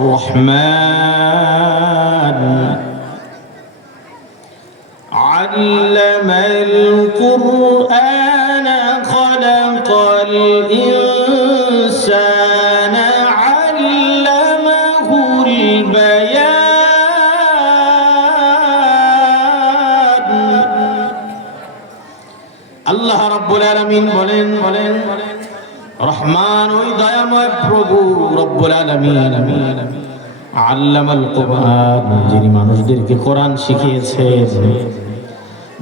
الرحمن علم القرآن خلق الإنسان علمه البيان আল্লাহ রাব্বুল আলামিন বলেন রহমান ওই দয়াময় প্রভু রব্বুল আলামিন আল্লামাল কুরআন যিনি মানুষদেরকে কোরআন শিখিয়েছেন,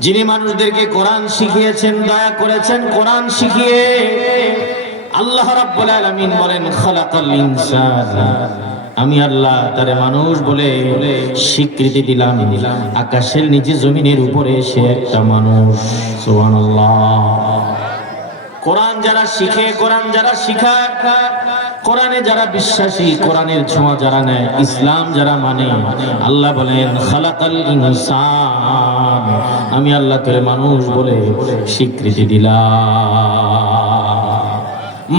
যিনি মানুষদেরকে কোরআন শিখিয়েছেন, দয়া করেছেন কোরআন শিখিয়ে। আল্লাহ রাব্বুল আলামিন বলেন খালাকাল ইনসান, আমি আল্লাহ তারে মানুষ বলে স্বীকৃতি দিলাম। আকাশের নিচে জমিনের উপরে সে একটা মানুষ। সুবহানাল্লাহ। কোরআন যারা শিখে, কোরআন যারা শিখায়, কোরআনে যারা বিশ্বাসী, কোরআনের ছোঁয়া যারা নেয়, ইসলাম যারা মানে, আল্লাহ বলেন খালাকাল ইনসান, আমি আল্লাহ তোরে মানুষ বলে স্বীকৃতি দিলাম।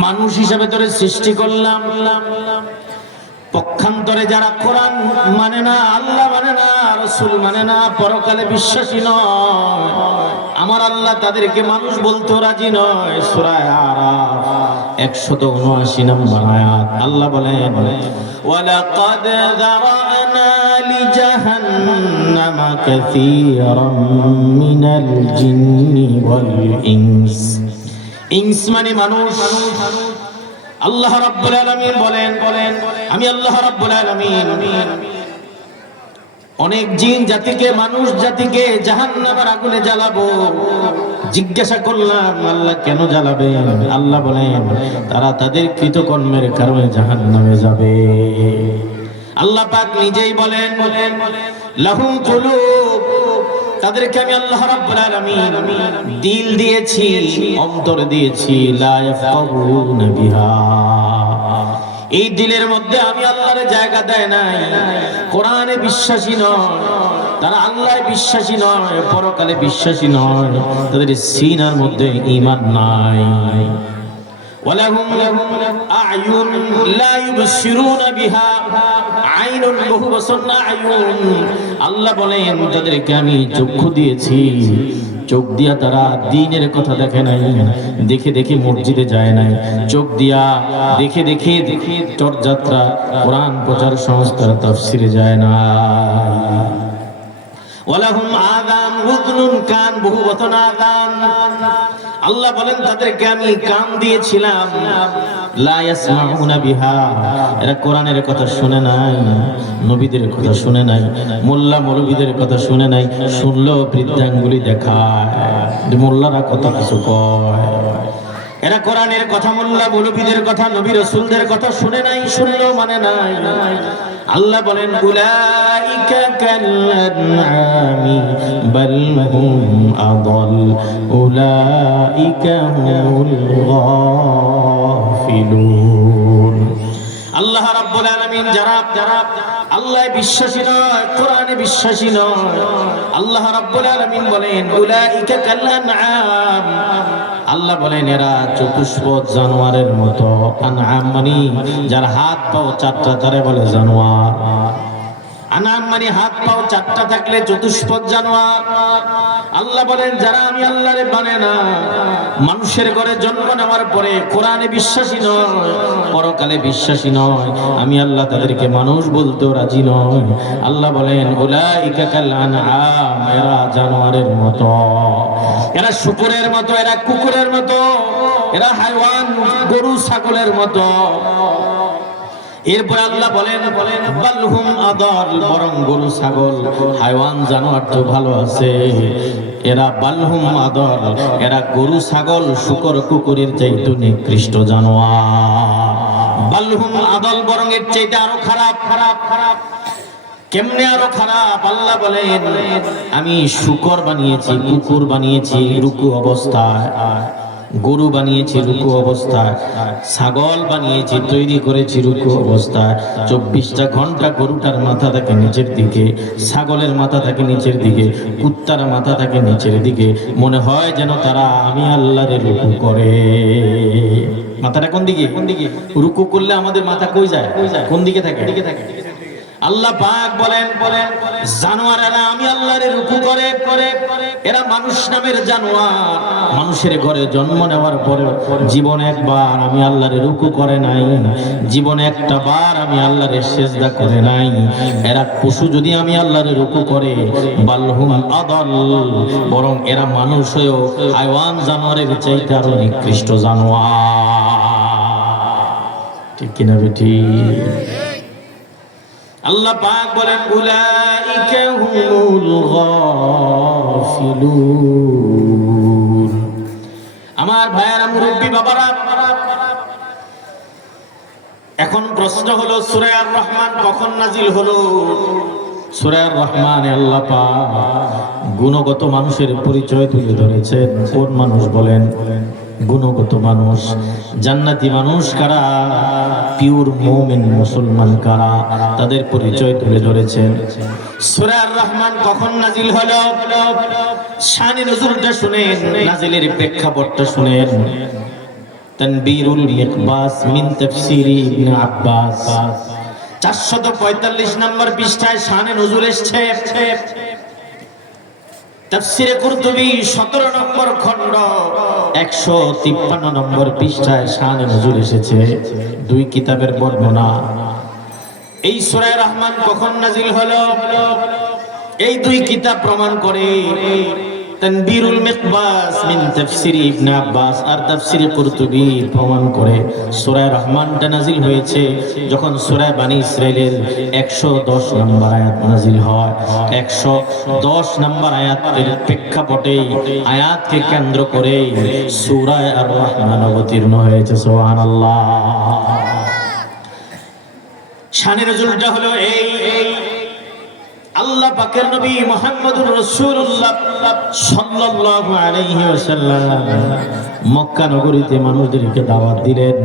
মানুষ হিসাবে তোরে সৃষ্টি করলাম। পক্ষান্তরে যারা কোরআন মানে না, আল্লাহ মানে না, রাসূল মানে না, পরকালে বিশ্বাসী নয়, আমার আল্লাহ তাদেরকে মানুষ বলতে রাজি নয়। সূরা আরাফ 179 নম্বর আয়াত। আল্লাহ বলেন ওয়ালাকাদ যারানা লিজাহান্নামা কাসীরাম মিনাল জিন্নি ওয়াল ইনস। ইনস মানে মানুষ। আল্লাহ রাব্বুল আলামিন বলেন আমি আল্লাহ রাব্বুল আলামিন অনেক জিন জাতিকে, মানুষ জাতিকে জাহান্নামের আগুনে জ্বালাবো। জিজ্ঞাসা করলাম আল্লাহ কেন জ্বালাবেন? আল্লাহ বলেন তারা তাদের কৃতকর্মের কারণে জাহান্নামে যাবে। আল্লাহ পাক নিজেই বলেন লাহুম কুলুব, তাদেরকে আমি আল্লাহ রাব্বুল আলামিন দিল দিয়েছি, অন্তর দিয়েছি, লা ইয়াফকাহুনা বিহা, এই দিলের মধ্যে আমি আল্লাহর জায়গা দেয় নাই। কোরআনে বিশ্বাসী নয়, তারা আল্লাহয় বিশ্বাসী নয়, পরকালে বিশ্বাসী নয়, তাদের সিনার মধ্যে ঈমান নাই। ওয়ালাহুম আ'য়ুন লা ইউবসিরুনা বিহা, আইনুন বহু বচন না আয়ুন। আল্লাহ বলেন তাদেরকে আমি চক্ষু দিয়েছি, চোখ দিয়া তারা দ্বীনের কথা দেখে নাই, দেখে দেখে মসজিদে যায় নাই, চোখ দিয়া দেখে দেখে চরযাত্রা, কোরআন প্রচার সংস্থার তাফসিরে যায় না। ওয়ালাহুম আযান উযনুন, কান বহু বচন আযান। আল্লাহ বলেন তাদেরকে আমি কান দিয়েছিলাম, লা ইয়াসমাউনা বিহা, এরা কোরআনের কথা শুনে নাই, নবীদের কথা শুনে নাই, মোল্লা মৌলবীদের কথা শুনে নাই, শুনলেও বৃদ্ধাঙ্গুলি দেখায়, মোল্লারা কত কিছু কয়। এরা কোরআনের কথা, মোল্লা মৌলবীদের কথা, নবী রাসূলদের কথা শুনে নাই, শুনলেও মানে নাই। আল্লাহ বলেন উলাইকা কাল্লানআমি বাল হুম আদাল উলাইকা হুমুল গাফিলুন। আল্লাহ রাব্বুল আলামিন যারা আল্লাহ বিশ্বাসী নয়, কোরআনে বিশ্বাসী নয়, আল্লাহ রাব্বুল আলামিন বলেন উলাইকা কাল্লানআম, আল্লাহ বলেন এরা চতুষ্পদ জানোয়ারের মতো। আনআম মানে যার হাত পাও চারটা, তারে বলে জানোয়ার। আনআম মানে হাত পাও চারটা থাকলে চতুষ্পদ জানোয়ার। আল্লাহ বলেন যারা আমি আল্লাহরে মানে না, মানুষের ঘরে জন্ম নেওয়ার পরে কোরআনে বিশ্বাসী নয়, পরকালে বিশ্বাসী নয়, আমি আল্লাহ তাদেরকে মানুষ বলতেও রাজি নয়। আল্লাহ বলেন উলাইকা কাল আনআম, এরা জানোয়ারের মতো, এরা শুকরের মতো, এরা কুকুরের মতো, এরা হাইওয়ান, গরু ছাগলের মতো। এরপর আল্লাহ বলেন বালহুম আদাল, বরং গরু ছাগল হাইওয়ান জানোয়ার তো ভালো আছে, এরা বালহুম আদাল, এরা গরু ছাগল শুকর কুকুরের চাইতে নিকৃষ্ট জানোয়ার। বালহুম আদাল, বরং এর চাইতে আরো খারাপ। কেমনে আরো খারাপ? আল্লাহ বলেন আমি শুকর বানিয়েছি, কুকুর বানিয়েছি রুকু অবস্থায়, গরু বানিয়েছি রুকু অবস্থায়, ছাগল বানিয়েছি তৈরি করেছি রুকু অবস্থায়। 24টা ঘন্টা গরুটার মাথা থাকে নিচের দিকে, ছাগলের মাথা থাকে নিচের দিকে, কুত্তার মাথা থাকে নিচের দিকে। মনে হয় যেন তারা আমি আল্লাহর রুকু করে। মাথাটা কোন দিকে? রুকু করলে আমাদের মাথা কই যায়? কোন দিকে থাকে? আল্লাহ পাক বলেন জানোয়ারেরা আমি আল্লাহর রুকু করে। এরা মানুষ নামের জানোয়ার, মানুষের ঘরে জন্ম নেওয়ার পরে জীবনে একবার আমি আল্লাহর রুকু করে নাই, জীবনে একটা বার আমি আল্লাহর সিজদা করে নাই। এরা পশু যদি আমি আল্লাহর রুকু করে, বালহুম আদাল, বরং এরা মানুষ হয়েও হাইওয়ান জানোয়ারের চাইতে আরো নিকৃষ্ট জানোয়ার। ঠিক কিনা বেটি? আল্লাহ পাক বলেন উলাইকা হুমুল গাফিলুন। আমার ভাইয়েরা, মুরব্বী বাবারা, এখন প্রশ্ন হলো সূরা আর রহমান কখন নাজিল হলো? সূরা আর রহমানে আল্লাহ পাক গুণগত মানুষের পরিচয় তুলে ধরেছেন। কোন মানুষ বলেন? গুণগত মানুষ। জান্নাতি মানুষ কারা? পিওর মুমিন মুসলমান কারা? তাদের পরিচয় তুলে ধরেছেন। সূরা আর রহমান কখন নাজিল হলো? শানে নজুলটা শুনেন, নাজিলের প্রেক্ষাপটটা শুনেন। তানবীরুল মিকবাস মিন তাফসীরি ইবনে আব্বাস, 445 নম্বর পৃষ্ঠায় শানে নজুল এসেছে। তাফসীরে কুরতুবী 17 নম্বর খণ্ড 153 নম্বর পৃষ্ঠায় শানে নজুল এসেছে। দুই কিতাবের বর্ণনা। এই সূরা রহমান কখন নাজিল হলো? এই দুই কিতাব প্রমাণ করে। তানবীরুল মিকবাস মিন তাফসীরি ইবনে আব্বাস আর তাফসীরে কুরতুবী প্রমাণ করে সূরা রহমানটা নাজিল হয়েছে যখন সূরা বনী ইসরাঈলের 110 নম্বর আয়াত নাজিল হয়। 110 নম্বর আয়াতের প্রেক্ষাপটে, আয়াতকে কেন্দ্র করে সূরা আর রহমান অবতীর্ণ হয়েছে। সুবহানাল্লাহ। শানে নজুলটা হলো এই, আল্লাহ পাকের নবী মুহাম্মদুর রাসূলুল্লাহ সাল্লাল্লাহু আলাইহি ওয়াসাল্লাম মক্কা নগরীতে মানুষদেরকে দাওয়াত দিলেন,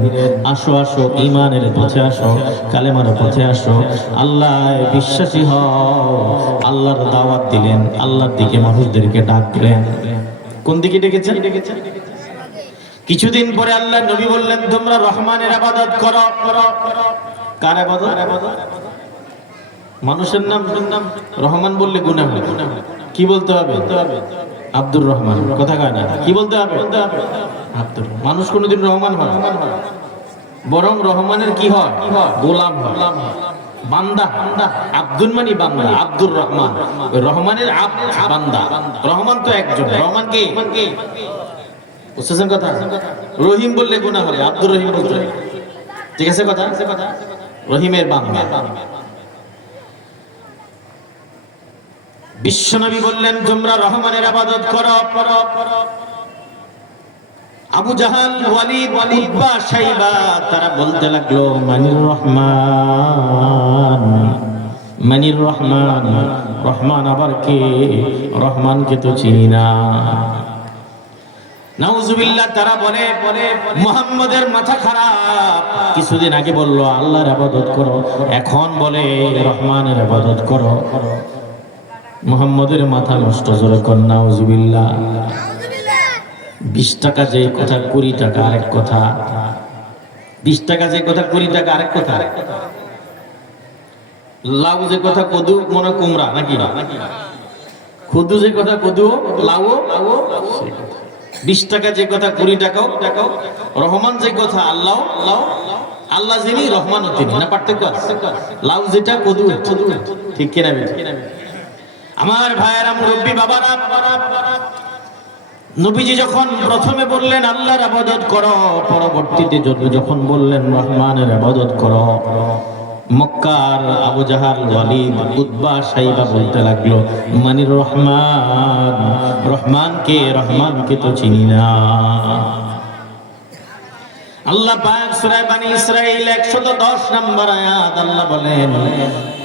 আসো আসো ঈমানের পথে আসো, কালেমার পথে আসো, আল্লাহ বিশ্বাসী হও। আল্লাহর দাওয়াত দিলেন, আল্লাহর দিকে মানুষদেরকে ডাকলেন। কোন দিকে ডেকেছেন? কিছুদিন পরে আল্লাহ নবী বললেন তোমরা রহমানের ইবাদত করো। কার ইবাদত? মানুষের নাম রহমান বললে গুনাহ হয়। কি বলতে হবে? আব্দুর রহমান। কথা কয় না, কি বলতে হবে? আব্দুর। মানুষ কোনোদিন রহমান হয়? বরং রহমানের কি হয়? গোলাম হয়, বান্দা। আব্দুল মানি বান্দা, আব্দুর রহমান। রহমানের বান্দা। রহমান তো একজন। রহমান কে? বুঝতেছেন কথা? রহিম বললে গুনাহ হবে, আব্দুর রহিম বলতে। ঠিক আছে কথা? রহিমের বান্দা। বিশ্বনবী বললেন তোমরা রহমানের ইবাদত করো। আবু জাহাল, ওয়ালিদ, উতবা, শাইবা তারা বলতে লাগলো মানির রহমান, মানির রহমান। রহমান আবার কে? রহমানকে তো চিনি না। নাউজুবিল্লাহ। তারা বলে মুহাম্মাদের মাথা খারাপ। কিছুদিন আগে বলল আল্লাহর ইবাদত করো, এখন বলে রহমানের ইবাদত করো। মুহাম্মাদের মাথা নষ্ট। জোরে কর নাউজুবিল্লাহ। 20 টাকা যে কথা, 20 টাকা আরেক কথা। 20 টাকা যে কথা, 20 টাকা আরেক কথা। লাউ যে কথা, কদু মনে কুমড়া নাকি? খুদু যে কথা, কদু লাউ। 20 টাকা যে কথা, 20 টাকাও। রহমান যে কথা, আল্লাহ। আল্লাহ যিনি, রহমানও তিনি। না পার্থক্য আছে? লাউ যেটা, কদু। ঠিক কিনা? আমার ভাইয়েরা, মুরব্বী বাবারা, নবীজি যখন প্রথমে বললেন আল্লাহর ইবাদত করো, পরবর্তীতে যখন বললেন রহমানের ইবাদত করো, মক্কার আবু জাহাল, ওয়ালিদ, উতবা, শাইবা বলতে লাগলো মানির রহমান। রহমানকে? রহমানকে তো চিনি না। আল্লাহ পাক সূরা বনী ইসরাঈল 110 নম্বর আয়াত আল্লাহ বলেন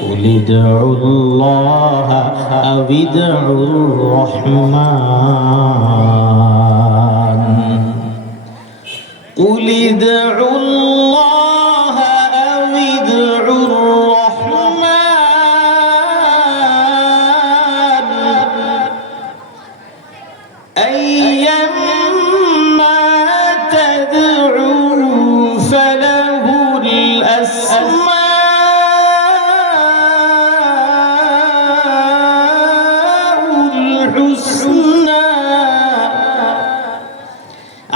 উলিদুল্লাহ আবিদুর রহমান। قل ادعوا الله أو ادعوا الرحمن أيما تدعوا فله الأسماء الحسنى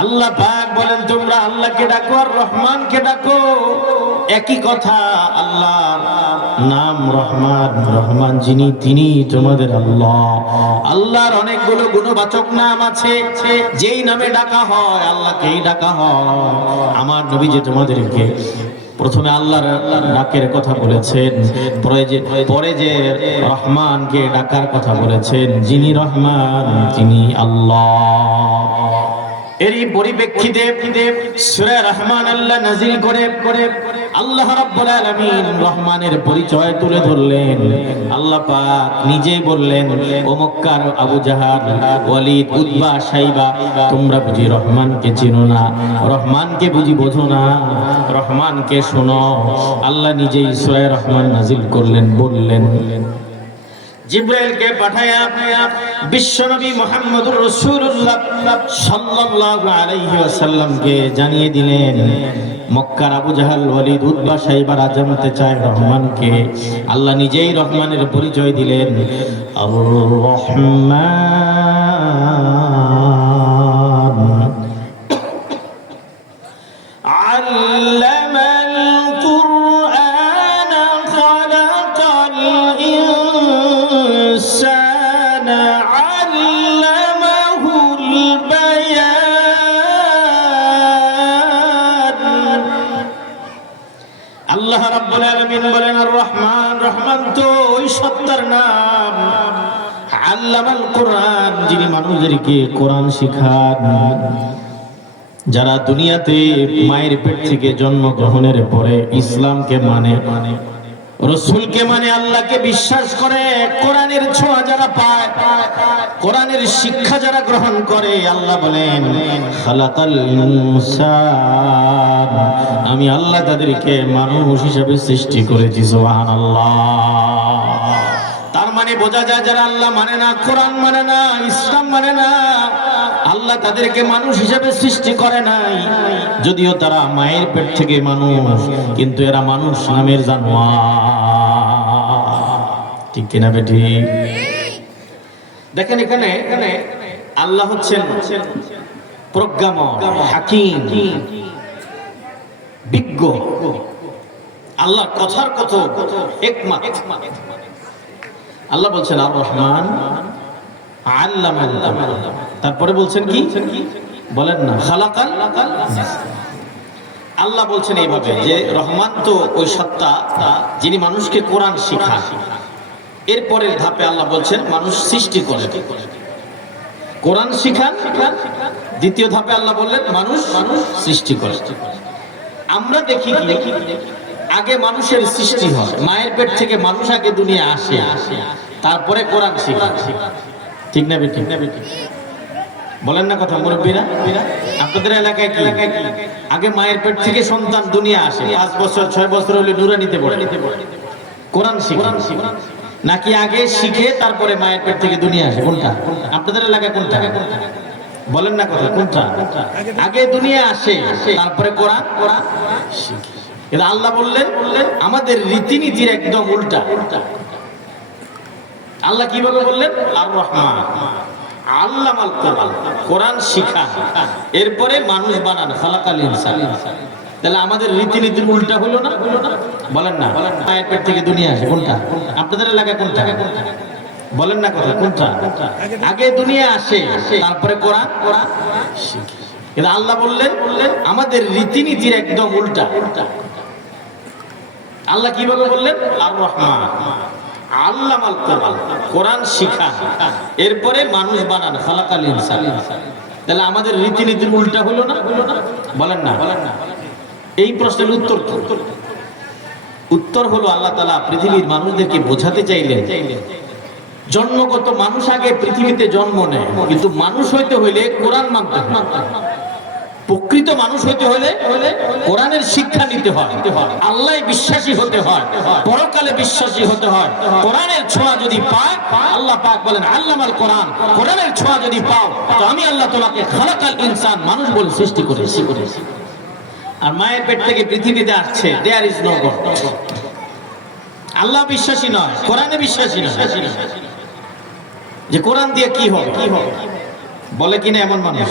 আল্লাহ পাক বলেন তোমরা আল্লাহকে ডাকো আর রহমানকে ডাকো, একই কথা। আল্লাহ নাম রহমান, রহমান যিনি তিনি তোমাদের আল্লাহ। আল্লাহর অনেকগুলো গুণবাচক নাম আছে, যেই নামে ডাকা হয় আল্লাহকেই ডাকা হয়। আমার নবী যে তোমাদেরকে প্রথমে আল্লাহর ডাকের কথা বলেছেন, পরে যে রহমানকে ডাকার কথা বলেছেন, যিনি রহমান তিনি আল্লাহ। এরই পরিপ্রেক্ষিতে সূরা রহমান আল্লাহ নাযিল করে আল্লাহ রাব্বুল আলামিন রহমানের পরিচয় তুলে ধরলেন। আল্লাহ পাক নিজেই বললেন, ও মক্কার আবু জাহাল, ওয়ালিদ, উতবা, শাইবা, তোমরা বুঝি রহমানকে চিনো না, রহমানকে বুঝি বোঝো না, রহমানকে শোনো। আল্লাহ নিজেই সূরা রহমান নাযিল করলেন, বললেন জিবরাইলকে পাঠায়া বিশ্বনবী মুহাম্মদুর রাসূলুল্লাহ সাল্লাল্লাহু আলাইহি ওয়াসাল্লামকে জানিয়ে দিলেন, মক্কার আবু জাহাল, ওয়ালিদ, উতবা, শাইবারা জানতে চায় রহমানকে। আল্লাহ নিজেই রহমানের পরিচয় দিলেন, আর রহমান আল্লামাল কুরআন খালাকাল ইনসানা আল্লামাহুল বায়ান। আল্লাহ রাব্বুল আলামিন বলেন, আর রহমান, রহমান তো ওই সত্তার নাম, আল্লামাল কুরআন যিনি মানুষদেরকে কোরআন শিখান। যারা দুনিয়াতে মায়ের পেট থেকে জন্মগ্রহণের পরে ইসলামকে মানে, রাসূলকে মানে, আল্লাহকে বিশ্বাস করে, কোরআনের ছোঁয়া যারা পায়, কোরআনের শিক্ষা যারা গ্রহণ করে, আল্লাহ বলেন খালাকাল ইনসান, আমি আল্লাহ তাদেরকে মানুষ হিসেবে সৃষ্টি করেছি। সুবহানাল্লাহ। তার মানে বোঝা যায় যারা আল্লাহ মানে না, কোরআন মানে না, ইসলাম মানে না, আল্লাহ তাদেরকে মানুষ হিসেবে সৃষ্টি করে নাই। যদিও তারা মায়ের পেট থেকে মানুষ, কিন্তু এরা মানুষ নামের জানোয়ার। ঠিক কিনা বেটি? দেখেন এখানে আল্লাহ হচ্ছেন প্রজ্ঞাময়, হাকিম, বিজ্ঞ। আল্লাহ কথার কত হিকমত। আল্লাহ বলছেন আর রহমান আল্লামাল কুরআন, তারপরে বলছেন কি বলেন না, খালাকাল। আল্লাহ বলছেন এইভাবে যে রহমান তো ওই সত্তা যিনি মানুষকে কোরআন শিখায়। এরপরের ধাপে আল্লাহ বলছেন মানুষ সৃষ্টি করে, কোরআন শিখান। দ্বিতীয় ধাপে আল্লাহ বললেন মানুষ সৃষ্টি করে। আমরা দেখি আগে মানুষের সৃষ্টি হয়, মায়ের পেট থেকে মানুষ আগে দুনিয়া আসে, তারপরে কোরআন শিখায়। ঠিক না বেটি? বলেন না কথা মুরব্বীরা? আপনাদের এলাকায় কি আগে মায়ের পেট থেকে সন্তান দুনিয়া আসে, 5 বছর 6 বছর হলে নুরানিতে পড়ে, কোরআন শিখে, নাকি আগে শিখে তারপরে মায়ের পেট থেকে দুনিয়া আসে? কোনটা? আপনাদের এলাকায় কোনটা? বলেন না কথা, কোনটা? আগে দুনিয়া আসে তারপরে কোরআন শিখে। এটা আল্লাহ বললেন আমাদের রীতিনীতির একদম উল্টা। আল্লাহ কিভাবে বললেন? আর রহমান আল্লামাল কুরআন, কোরআন শিখা, এরপরে মানুষ বানান, খালাকাল ইনসান। তাহলে আমাদের রীতিনীতির উল্টা হলো না? বলেন না, মায়ের পেট থেকে দুনিয়া আসে, কোনটা? আপনাদের এলাকায় কোনটা? বলেন না কথা, কোনটা? আগে দুনিয়া আসে তারপরে কোরআন শিখে। এটা আল্লাহ বললেন আমাদের রীতিনীতির একদম উল্টা। আল্লাহ কিভাবে বললেন? আর রহমান আল্লামাল কুরআন, কোরআন শিখা, এরপরে মানুষ বানান, খালাকাল ইনসান। তাহলে আমাদের রীতিনীতির উল্টা হলো না? বলেন না। এই প্রশ্নের উত্তর হলো আল্লাহ তাআলা পৃথিবীর মানুষদেরকে বোঝাতে চাইলেন জন্মগত মানুষ আগে পৃথিবীতে জন্ম নেয়, কিন্তু মানুষ হইতে হইলে কোরআন মানতে হয়। প্রকৃত মানুষ হতে হলে কোরআনের শিক্ষা নিতে হয়, আল্লাহ বিশ্বাসী হতে হয়, পরকালে বিশ্বাসী হতে হয়। কোরআনের ছোঁয়া যদি পায়, আল্লাহ পাক বলেন আল্লামাল কোরআন, কোরআনের ছোঁয়া যদি পাও তো আমি আল্লাহ তোমাকে খালাকাল ইনসান, মানুষ বলে সৃষ্টি করেছি। আর মায়ের পেট থেকে পৃথিবীতে আসছে, দেয়ার ইজ নো গড। আল্লাহ বিশ্বাসী নয়, কোরআনে বিশ্বাসী নয়, যে কোরআন দিয়ে কি হবে বলে কিনা এমন মানুষ,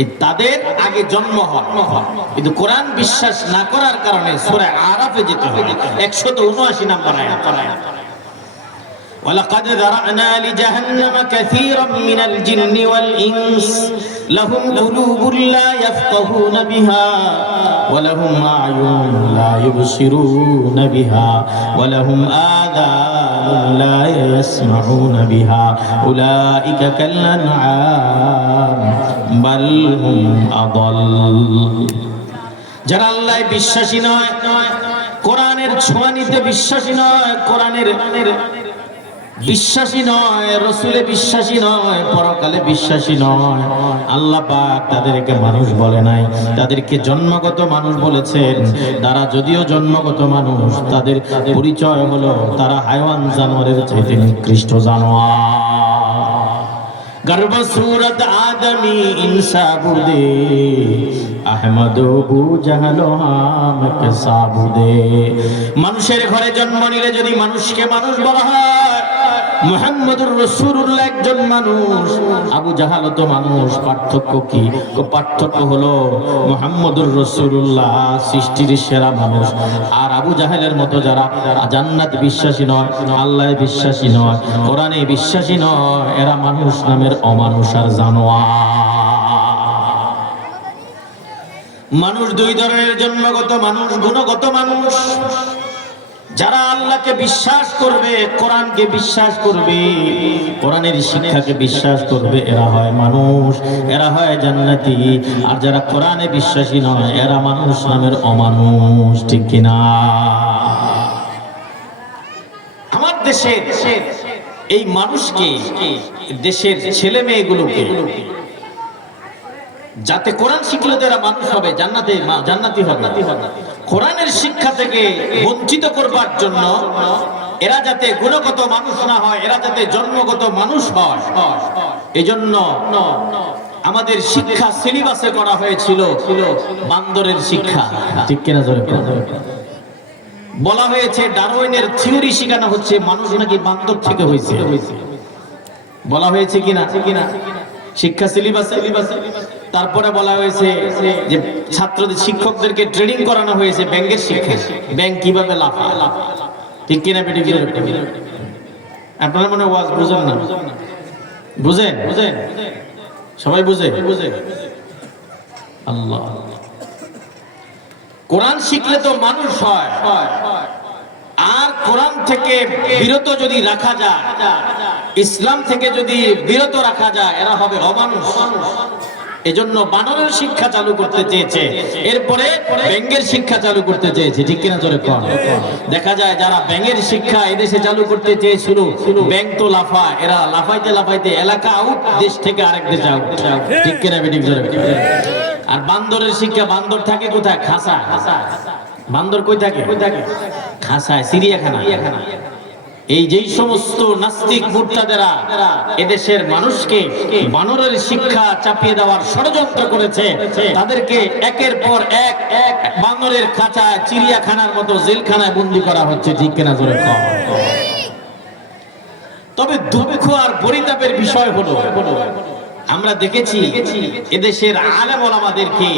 এই তাদের আগে জন্ম হয়, কিন্তু কোরআন বিশ্বাস না করার কারণে সূরা আরাফে যেতে হবে 179 নম্বর আয়াত। ولقد ذرأنا لجهنم كثيرا من الجن والإنس لهم قلوب لا يفقهون بها ولهم أعين لا يبصرون بها ولهم آذان لا يسمعون بها أولئك كالأنعام بل هم أضل। যারা আল্লাহ বিশ্বাসী নয়, কোরআনের ছোঁয়া নিতে বিশ্বাসী নয়, কোরআনের বিশ্বাসী নয়, রসুলে বিশ্বাসী নয়, পরকালে বিশ্বাসী নয়, আল্লাহ পাক তাদেরকে মানুষ বলে নাই, তাদেরকে জন্মগত মানুষ বলেছেন। তারা যদিও জন্মগত মানুষ, তাদের পরিচয় হলো তারা হায়ওয়ান জানোয়ারের চাইতে নিকৃষ্ট জানোয়ার। गर्भ सूरत आदमी इंसा बुदे अहमद बू जहलो हाम के साबुदे। মানুষের ঘরে জন্ম নিলে যদি মানুষকে মানুষ বলা হয়, মুহাম্মদুর রাসূলুল্লাহ একজন মানুষ, আবু জাহাল তো মানুষ। পার্থক্য কি? পার্থক্য হলো মুহাম্মদুর রাসূলুল্লাহ সৃষ্টির সেরা মানুষ, আর আবু জাহেলের মতো যারা জান্নাত বিশ্বাসী নয়, আল্লাহ বিশ্বাসী নয়, কোরআনে বিশ্বাসী নয়, এরা মানুষ নামের অমানুষ আর জানোয়ার। মানুষ দুই ধরনের, জন্মগত মানুষ, গুণগত মানুষ। যারা আল্লাহকে বিশ্বাস করবে, কোরআনকে বিশ্বাস করবে, কোরআনের শিক্ষাকে বিশ্বাস করবে, এরা হয় মানুষ, এরা হয় জান্নাতি। আর যারা কোরআনে বিশ্বাসী নয়, এরা মানুষ নামের অমানুষ। ঠিক কিনা? আমার দেশের এই মানুষকে, দেশের ছেলে মেয়েগুলোকে যাতে কোরআন শিখলে তারা মানুষ হবে, জান্নাতি হবে, কোরআনের শিক্ষা থেকে বঞ্চিত করবার জন্য এরা যাতে গুণগত মানুষ না হয়, এরা যাতে জন্মগত মানুষ হয়, এজন্য আমাদের শিক্ষা সিলেবাসে করা হয়েছিল বান্দরের শিক্ষা। ঠিক কিনা? জোরে বলা হয়েছে ডারউইনের থিওরি শেখানো হচ্ছে, মানুষ নাকি বান্দর থেকে হয়েছে। বলা হয়েছে কিনা? শিক্ষা সিলেবাসে। তারপরে বলা হয়েছে যে ছাত্রদের, শিক্ষকদেরকে ট্রেনিং করানো হয়েছে ব্যাংকের শিক্ষা, ব্যাংক কিভাবে লাফায়। ঠিক কিনা? বেটি আপনারা মনে ওয়াজ বুঝেন না? বুঝেন? সবাই বুঝে? আল্লাহ, কোরআন শিখলে তো মানুষ হয়, আর কোরআন থেকে বিরত যদি রাখা যায়, ইসলাম থেকে যদি বিরত রাখা যায়, এরা হবে অমানুষ। এজন্য বানরের শিক্ষা চালু করতে চেয়েছে, এরপরে ব্যাঙের শিক্ষা চালু করতে চেয়েছে। ঠিক কিনা? জোরে কোন। দেখা যায় যারা ব্যাঙের শিক্ষা এদেশে চালু করতে চেয়েছিল, ব্যাঙ তো লাফায়, এরা লাফাইতে লাফাইতে এলাকা আউট, দেশ থেকে আরেক দেশে আউট। ঠিক কিনা? বেঠিক? জোরে। আর বান্দরের শিক্ষা, বান্দর থাকে কোথায়? খাসা। বান্দর কই থাকে? খাসায়, চিড়িয়াখানা। এই যেই সমস্ত নাস্তিক মুরতাদেরা এদেশের মানুষকে বানরের শিক্ষা চাপিয়ে দেওয়ার ষড়যন্ত্র করেছে, তাদেরকে একের পর এক বানরের খাঁচায়, চিড়িয়াখানার মতো জেলখানায় বন্দী করা হচ্ছে। ঠিক কিনা? জোরে কম। তবে দুঃখ আর পরিতাপের বিষয় হলো, আমরা দেখেছি এদেশের আলেম ওলামাদেরকে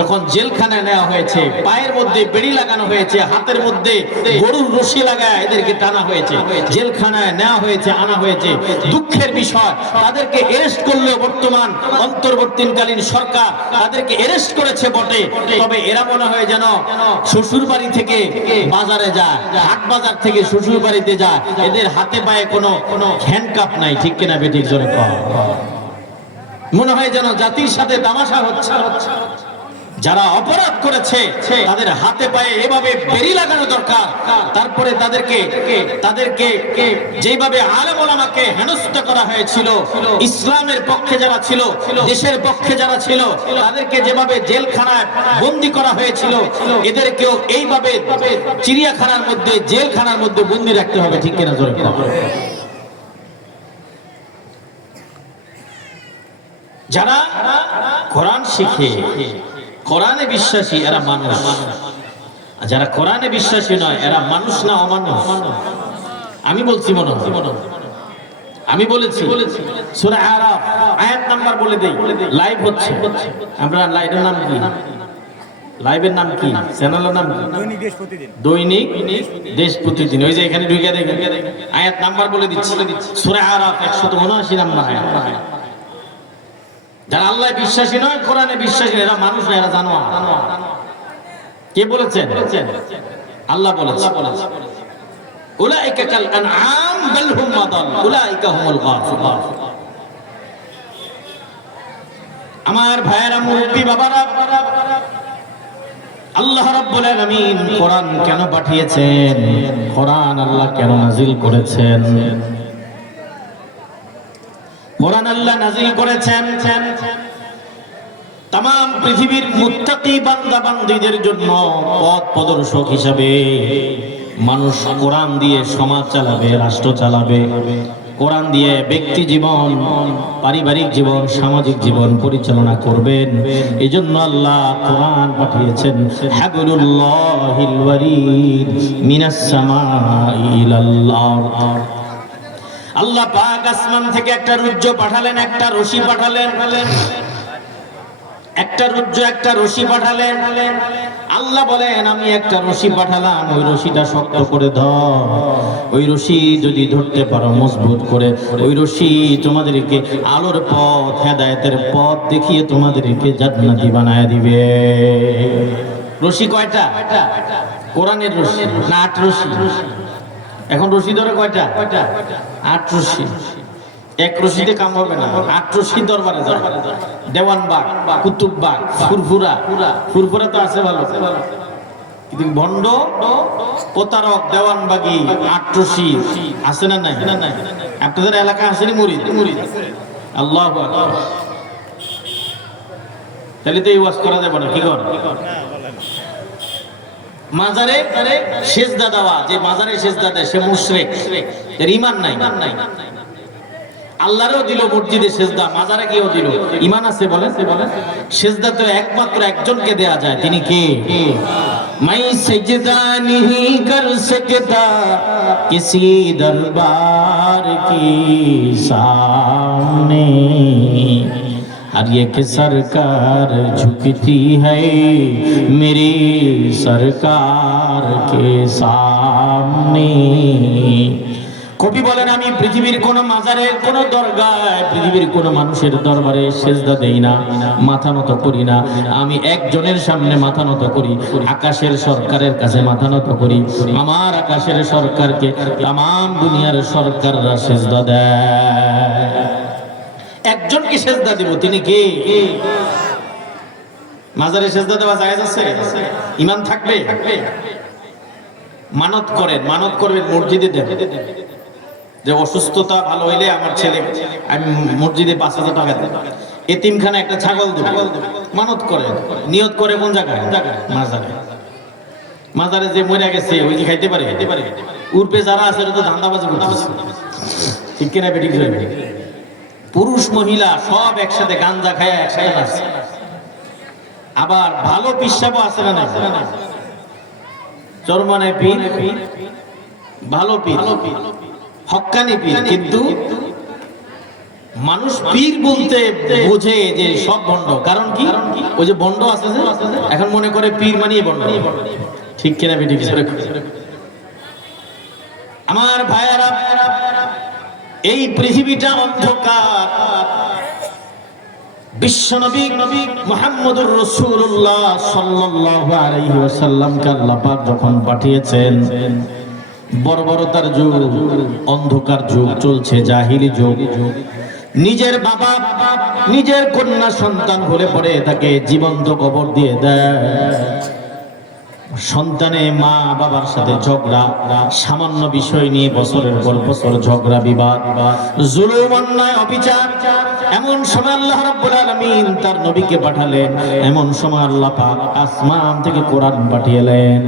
যখন জেলখানায় নেওয়া হয়েছে, পায়ের মধ্যে বেড়ি লাগানো হয়েছে, হাতের মধ্যে গরুর রশি লাগায় এদেরকে টানা হয়েছে, জেলখানায় নেওয়া হয়েছে, আনা হয়েছে। দুঃখের বিষয়, তাদেরকে অ্যারেস্ট করলেও বর্তমান অন্তর্বর্তীকালীন সরকার তাদেরকে অ্যারেস্ট করেছে বটে, তবে এরা মনে হয় যেন শ্বশুর বাড়ি থেকে বাজারে যায়, হাট বাজার থেকে শ্বশুর বাড়িতে যায়, এদের হাতে পায়ে কোনো হ্যান্ডকাপ নাই। ঠিক কিনা? বেঠিক? জোরে কম। মনে হয় যেন জাতির সাথে তামাশা হচ্ছে। যারা অপরাধ করেছে তাদের হাতে পায়ে এভাবে বেরি লাগানো দরকার। তারপরে তাদেরকে যেভাবে আলেম ওলামাকে হেনস্থা করা হয়েছিল, ইসলামের পক্ষে যারা ছিল, দেশের পক্ষে যারা ছিল, তাদেরকে যেভাবে জেলখানায় বন্দী করা হয়েছিল, এদেরকেও এইভাবে চিড়িয়াখানার মধ্যে, জেলখানার মধ্যে বন্দী রাখতে হবে। ঠিক কিনা জোরে বলো। যারা কোরআন শিখে, কোরআনে বিশ্বাসী, এরা মানুষ। যারা কোরআনে বিশ্বাসী নয়, এরা মানুষ না অমানুষ? আমি বলছি মনে হয়, আমি বলেছি সূরা আরাফ আয়াত নাম্বার বলে দেই। লাইভ হচ্ছে, আমরা লাইভের নাম কি? লাইভের নাম কি? চ্যানেলের নাম কি? দৈনিক দেশ প্রতিদিন। ওই যে এখানে ঢুকে দেখেন, আয়াত নাম্বার বলে দিচ্ছি। সূরা আরাফ 179 নাম্বার আয়াত। যারা আল্লাহ বিশ্বাসী নয়, কোরআনে বিশ্বাসী, এরা মানুষ না, এরা জানোয়ার। কে বলেছেন? আল্লাহ বলেছেন, উলাইকা কাল আনআম বাল হুম আদাল উলাইকা হুমুল গাফিলুন। আমার ভাইয়েরা, মুরব্বি বাবারা, আল্লাহ রাব্বুল আলামিন কোরআন কেন পাঠিয়েছেন? কোরআন আল্লাহ কেন নাজিল করেছেন? কোরআন আল্লাহ নাজিল করেছেন तमाम পৃথিবীর মুত্তাকি বান্দা বান্দীদের জন্য পথ প্রদর্শক হিসাবে। মানুষ কোরআন দিয়ে সমাজ চালাবে, রাষ্ট্র চালাবে। কোরআন দিয়ে ব্যক্তি জীবন, পারিবারিক জীবন, সামাজিক জীবন পরিচালনা করবেন। এজন্য আল্লাহ কোরআন পাঠিয়েছেন। হাবলুল্লাহিল ওয়ারিদ মিনাস সামাই ইলাল আরদ। আল্লাহ পাক আসমান থেকে একটা রুজ্জ পাঠালেন, একটা রশি পাঠালেন, একটা রুজ্জ, একটা রশি পাঠালেন। আল্লাহ বলেন, আমি একটা রশি পাঠালাম, ওই রশিটা শক্ত করে ধর। ওই রশি যদি ধরতে পারো মজবুত করে, ওই রশি তোমাদেরকে আলোর পথ, হেদায়েতের পথ দেখিয়ে তোমাদেরকে জান্নাতি বানায় দিবে। রশি কয়টা? কোরআনের রশি না 8 রশি? এখন রশি ধরে কয়টা? 8 রশি। এক রশিতে কাম হবে না, 8 রশি দরবারে যায়। দেওয়ানবাগ, কুতুববাগ, ফুরফুরা। ফুরফুরা তো আছে ভালো, কিন্তু ভণ্ড, প্রতারক, দেওয়ানবাগি, 8 রশি আছে না নাই? আপনাদের এলাকা আছে নি মুরিদ? আল্লাহু আকবার। তাহলে তো এই ওয়াজ করা যাবে না। কি কর? মাজারে সেজদা দেওয়া, যে মাজারে সেজদা দেয় সে মুশরিক, এর ঈমান নাই। আল্লাহরও দিল মসজিদে সেজদা, মাজারে কেউ দিল, ঈমান আছে? বলেন। সেজদা তো একমাত্র একজনকে দেয়া যায়, তিনি কে? মাই সেজদা नहीं कर सकता किसी दरबार की सामने, हर एक सरकार झुकती है मेरी सरकार के सामने। কবি বলেন, আমি পৃথিবীর কোন মাজারের, কোন দরগায়, পৃথিবীর কোন মানুষের দরবারে সেজদা দেই না, মাথা নত করি না। আমি একজনের সামনে মাথা নত করি, আকাশের সরকারের কাছে মাথা নত করি। আমার আকাশের সরকারকে তামাম দুনিয়ার সরকাররা সেজদা দেয়। একজনকে সেজদা দেব, তিনি কে? মাজারে সেজদা দেওয়া জায়েজ আছে? ঈমান থাকবে? মানত করেন, মানত করবেন, মসজিদে দেন। যে অসুস্থতা ভালো হইলে আমার ছেলে, আমি মসজিদে 5000 টাকা দেব, এতিমখানা একটা ছাগল দেব, মানত করেন। নিয়ত করে কোন জায়গায়? মাজারে। মাজারে যে মরে গেছে ওই কি খাইতে পারে? উর্পে যারা আছে তো ধান্দাবাজি করতেছে। ঠিক কিনা বেটি? পুরুষ মহিলা সব একসাথে গাঞ্জা খায়, একসাথে আছে। আবার ভালো পিসাবও আছে না? চরমানে পীর, ভালো পীর, হক্কানি পীর, কিন্তু মানুষ পীর বলতে বোঝে যে সব ভণ্ড। কারণ কি? ওই যে ভণ্ড আছে যে, এখন মনে করে পীর মানিয়ে ভণ্ড। ঠিক কিনা বেটি? আমার ভাইয়ারা, এই পৃথিবীটা অন্ধকার। বিশ্বনবী মুহাম্মদুর রাসূলুল্লাহ সাল্লাল্লাহু আলাইহি ওয়াসাল্লামকে আল্লাহ পাক যখন পাঠিয়েছেন, বর্বরতার যুগ, অন্ধকার যুগ চলছে, জাহিলি যুগ। নিজের বাবা নিজের কন্যা সন্তান হলে পরে তাকে জীবন্ত কবর দিয়ে দেয়। সন্তানে মা বাবার সাথে ঝগড়া, সামান্য বিষয় নিয়ে বছরের পর বছর ঝগড়া বিবাদ, জুলুম অন্যায় অবিচার। এমন সময় আল্লাহ রাব্বুল আলামিন তার নবীকে পাঠালেন। এমন সময় আল্লাহ পাক আসমান থেকে কোরআন পাঠিয়েলেন।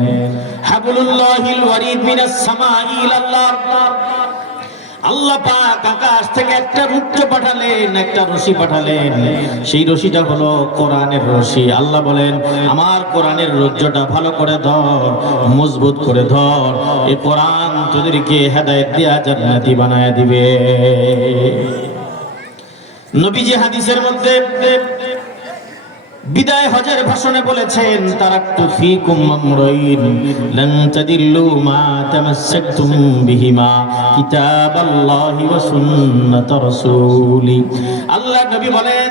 হাবলুল্লাহিল ওয়ারিদ মিনাস সামাই ইলাল্লাহ। আল্লাহ পাক আকাশ থেকে একটা রুদ্র পাঠালেন, একটা রশি পাঠালেন। সেই রশিটা হলো কোরআনের রশি। আল্লাহ বলেন, আমার কোরআনের রজ্জুটা ভালো করে ধর, মজবুত করে ধর। এই কোরআন তোদেরকে হেদায়েত দিয়া জান্নাতি বানায়া দিবে। নবীজি হাদিসের মধ্যে বিদায় হজের ভাষণে বলেছেন, তারাকতু ফীকুম আমরাইন লান তাদিল্লু মা তামাসসাকতুম বিহিমা কিতাবাল্লাহি ওয়া সুন্নাত রাসূলি। আল্লাহ নবী বলেন,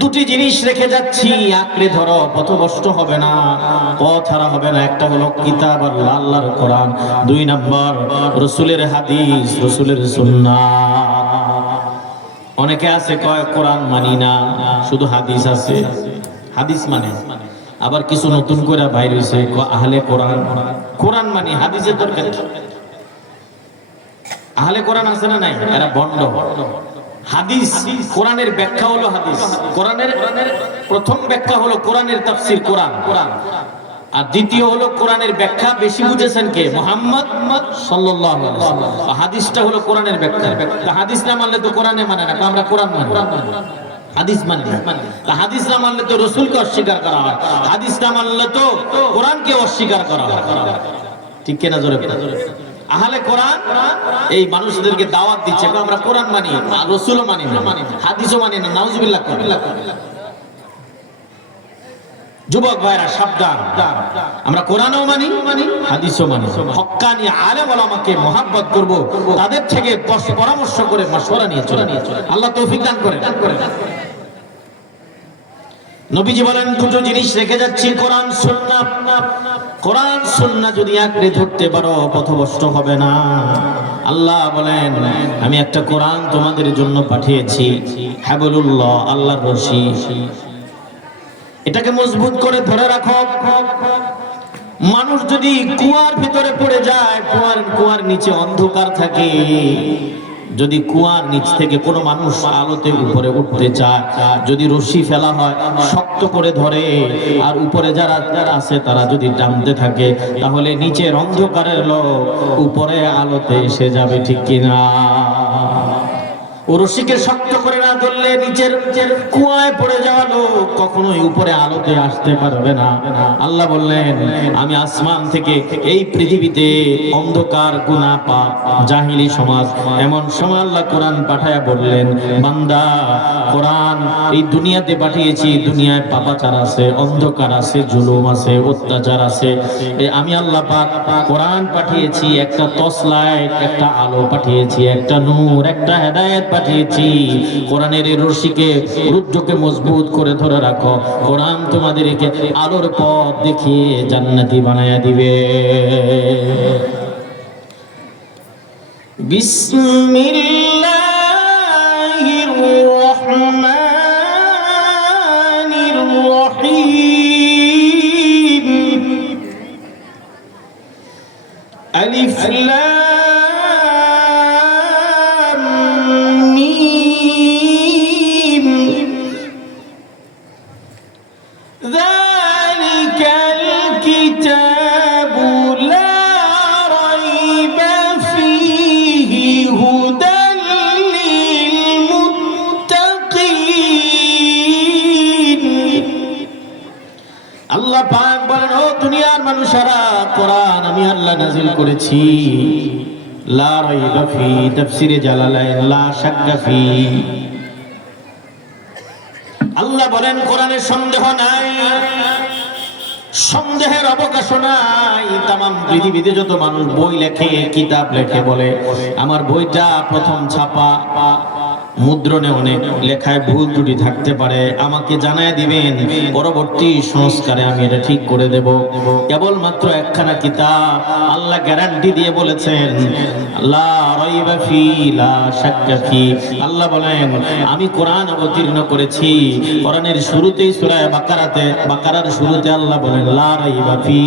দুটি জিনিস রেখে যাচ্ছি, আঁকড়ে ধরো, পথভ্রষ্ট হবে না, পথ হারা হবে না। একটা হলো কিতাব আল্লাহ, আল্লাহর কোরআন। দুই নাম্বার রাসূলের হাদিস, রাসূলের সুন্নাত। অনেকে আছে কয় কোরআন মানি না, শুধু হাদিস আছে, হাদিস মানে। আবার কিছু নতুন করে বাইর হইছে আহলে কোরআন, কোরআন মানি, হাদিসের দরকার। আহলে কোরআন আছে না নাই? এরা ভণ্ড। হাদিস, কোরআনের ব্যাখ্যা হলো হাদিস। কোরআনের প্রথম ব্যাখ্যা হলো কোরআনের তাফসীর, কোরআন। আর দ্বিতীয় হলো কোরআনের ব্যাখ্যা। বেশি বুঝেছেন কে? মুহাম্মদ সাল্লাল্লাহু আলাইহি ওয়াসাল্লাম। হাদিসটা হলো কোরআনের ব্যাখ্যা। হাদিস না মানলে তো কোরআনে মানে না, আমরা কোরআন মানি, হাদিস মানি। হাদিস না মানলে তো রাসূলকে অস্বীকার করা হয়, হাদিস না মানলে তো কোরআনকে অস্বীকার করা হয়। ঠিক কিনা? জোরে আহলে কোরআন এই মানুষদেরকে দাওয়াত দিচ্ছে, আমরা কোরআন মানি, রাসূলও মানি না, হাদিসও মানি না। নাউজুবিল্লাহ। যুবক ভাইরা সাবধান, আমরা কোরআনও মানি, হাদিসও মানি। হক্কানি আলেম ওলামাকে মহব্বত করব, তাদের থেকে পরামর্শ করে মাশওয়ারা নিয়ে চলে। আল্লাহ তৌফিক দান করেন। নবীজি বলেন, দুটো জিনিস রেখে যাচ্ছি, কোরআন সুন্নাহ। কোরআন সুন্নাহ যদি আঁকড়ে ধরতে পারো, পথভ্রষ্ট হবে না। আল্লাহ বলেন, আমি একটা কোরআন তোমাদের জন্য পাঠিয়েছি, হাবলুল্লাহ, আল্লাহর রশি। এটাকে মজবুত করে ধরে রাখো। মানুষ যদি কুয়ার ভিতরে পড়ে যায়, কুয়ার নিচে অন্ধকার থাকে, যদি কুয়ার নিচ থেকে কোনো মানুষ আলোতে উপরে উঠতে চায়, যদি রশি ফেলা হয়, শক্ত করে ধরে, আর উপরে যারা আছে তারা যদি টানতে থাকে, তাহলে নিচের অন্ধকারের লোক উপরে আলোতে এসে যাবে। ঠিক কিনা? ও রশিকে শক্ত করে না ধরলে নিচের কুয়ায় পড়ে যাওয়া লোক কখনোই উপরে আলোতে আসতে পারবে না। আল্লাহ বললেন, আমি আসমান থেকে এই পৃথিবীতে অন্ধকার, গুনাহ, পাপ, জাহিলি সমাজ, এমন সময় আল্লাহ কোরআন পাঠায়া বললেন, বান্দা, কোরআন এই দুনিয়াতে পাঠিয়েছি, দুনিয়ায় পাপাচার আছে, অন্ধকার আছে, জুলুম আছে, অত্যাচার আছে। আমি আল্লাহ পাক কোরআন পাঠিয়েছি, একটা টর্চলাইট, একটা আলো পাঠিয়েছি, একটা নূর, একটা হেদায়েত পাঠিয়েছি। কোরআনের এই রশিকে, রুদ্ধকে মজবুত করে ধরে রাখো। কোরআন তোমাদেরকে আলোর পথ দেখিয়ে জান্নাতি বানায়া দিবে। বিসমিল্লাহির রহমানির রহিম। আলিফ লাম আল্লাহ পাক বলেন, ও দুনিয়ার মানুষেরা, কোরআন আমি আল্লাহ নাযিল করেছি, লা রাইবা ফি, তাফসীরে জালালাইন, লা শাক্কা ফি। আল্লাহ বলেন, কোরআনে সন্দেহ নাই, সন্দেহের অবকাশ নাই। তামাম পৃথিবীতে যত মানুষ বই লেখে, কিতাব লেখে, বলে আমার বইটা প্রথম ছাপা মুদ্রণে অনেক লেখায় ভুল ত্রুটি থাকতে পারে, আমাকে জানায় দিবেন, পরবর্তী সংস্কারে আমি এটা ঠিক করে দেব। কেবলমাত্র একখানা কিতাব আল্লাহ গ্যারান্টি দিয়ে বলেছেন, লা রাইবা ফি লা শাক্কা ফি। আল্লাহ বলেন আমি কোরআন অবতীর্ণ করেছি। কোরআনের শুরুতেই সূরা বাকারার শুরুতে আল্লাহ বলেন লা রাইবা ফি।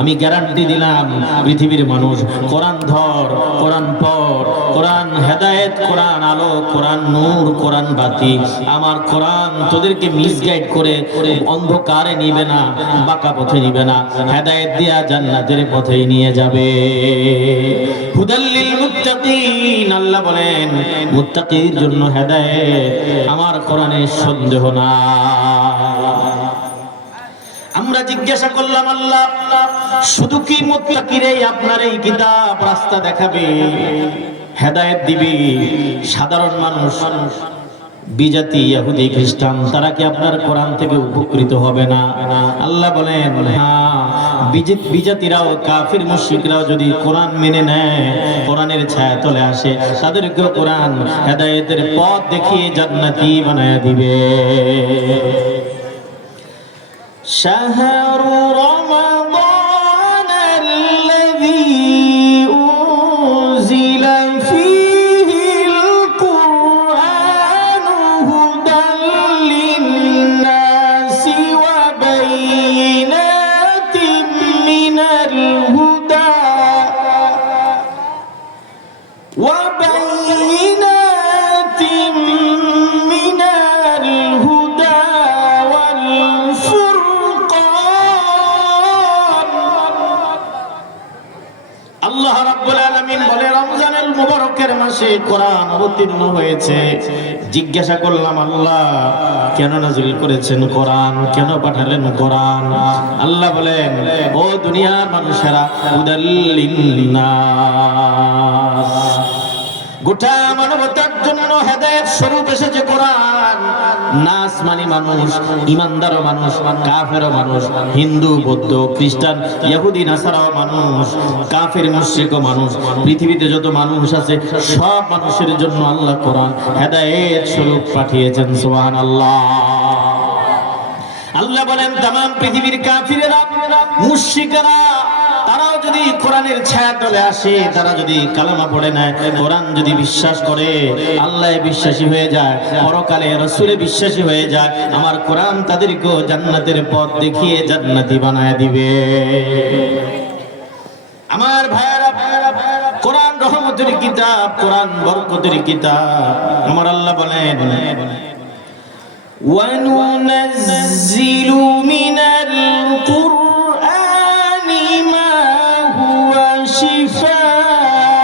আমি গ্যারান্টি দিলাম পৃথিবীর মানুষ, কোরআন ধর, কোরআন পড়, কোরআন হেদায়েত, কোরআন আলো, কোরআন নূর, কোরআন বাতি। আমার কোরআন তোদেরকে মিসগাইড করে অন্ধকারে নিবে না, বাঁকা পথে নিবে না, হেদায়েত দিয়া জান্নাতের পথেই নিয়ে যাবে। হুদাল্লিল মুত্তাকিন, আল্লাহ বলেন মুত্তাকির জন্য হেদায়েত, আমার কোরআনে সন্দেহ না। আমরা জিজ্ঞাসা করলাম আল্লাহ শুধু কি মুত্তাকিরাই আপনার এই কিতাব রাস্তা দেখাবে, হেদায়েত দিবে? সাধারণ মানুষ, বিজাতি, ইহুদি, খ্রিস্টান, তারা কি আপনার কোরআন থেকে উপকৃত হবে না? আল্লাহ বলেন হ্যাঁ, বিজাতিরাও, কাফির মুশরিকরাও যদি কোরআন মেনে নেয়, কোরআনের ছায়া তলে আসে, তাদেরকে কোরআন হেদায়েতের পথ দেখিয়ে জান্নাতি বানায়া দিবে। শাহরু রমাদান আল্লাযী উনজিলা ফীহিল কুরআনু হুদাল লিন্নাসি ওয়া বাইয়িনাতিম মিনাল হুদা ওয়া বাইয়িনাতিম মিনাল হুদা ওয়াল আল্লাহ রাব্বুল আলামিন বলে রমজানের মুবারকের মাসে কোরআন অবতীর্ণ হয়েছে। জিজ্ঞাসা করলাম আল্লাহ কেন নাযিল করেছেন কোরআন, কেন পাঠালেন কোরআন? আল্লাহ বলেন ও দুনিয়ার মানুষেরা, হুদাল লিন্নাস, গোটা মানবতার জন্য হেদায়েত স্বরূপ এসেছে কোরআন। নাস মানে মানুষ, ইমানদার মানুষ, কাফের মানুষ, হিন্দু, বৌদ্ধ, খ্রিস্টান, ইহুদি, নাসারা মানুষ, কাফের মুশরিক মানুষ, পৃথিবীতে যত মানুষ আছে সব মানুষের জন্য আল্লাহ কোরআন হেদায়েত স্বরূপ পাঠিয়েছেন। সুবহানাল্লাহ। আল্লাহ বলেন तमाम পৃথিবীর কাফিরেরা, মুশরিকরা, তারাও যদি কোরআনের ছায়া তলে আসে, তারা যদি কালেমা পড়ে নেয়, কোরআন যদি বিশ্বাস করে, আল্লাহ বিশ্বাসী হয়ে যায়, পরকালে রাসূলে বিশ্বাসী হয়ে যায়, আমার কোরআন তাদেরকে জান্নাতের পথ দেখিয়ে জান্নাতি বানায় দিবে। আমার ভাইয়েরা, কোরআন রহমতের কিতাব, কোরআন বরকতের কিতাব। আমার আল্লাহ বলেন وَنُنَزِّلُ مِنَ الْقُرْآنِ مَا هُوَ شِفَاءٌ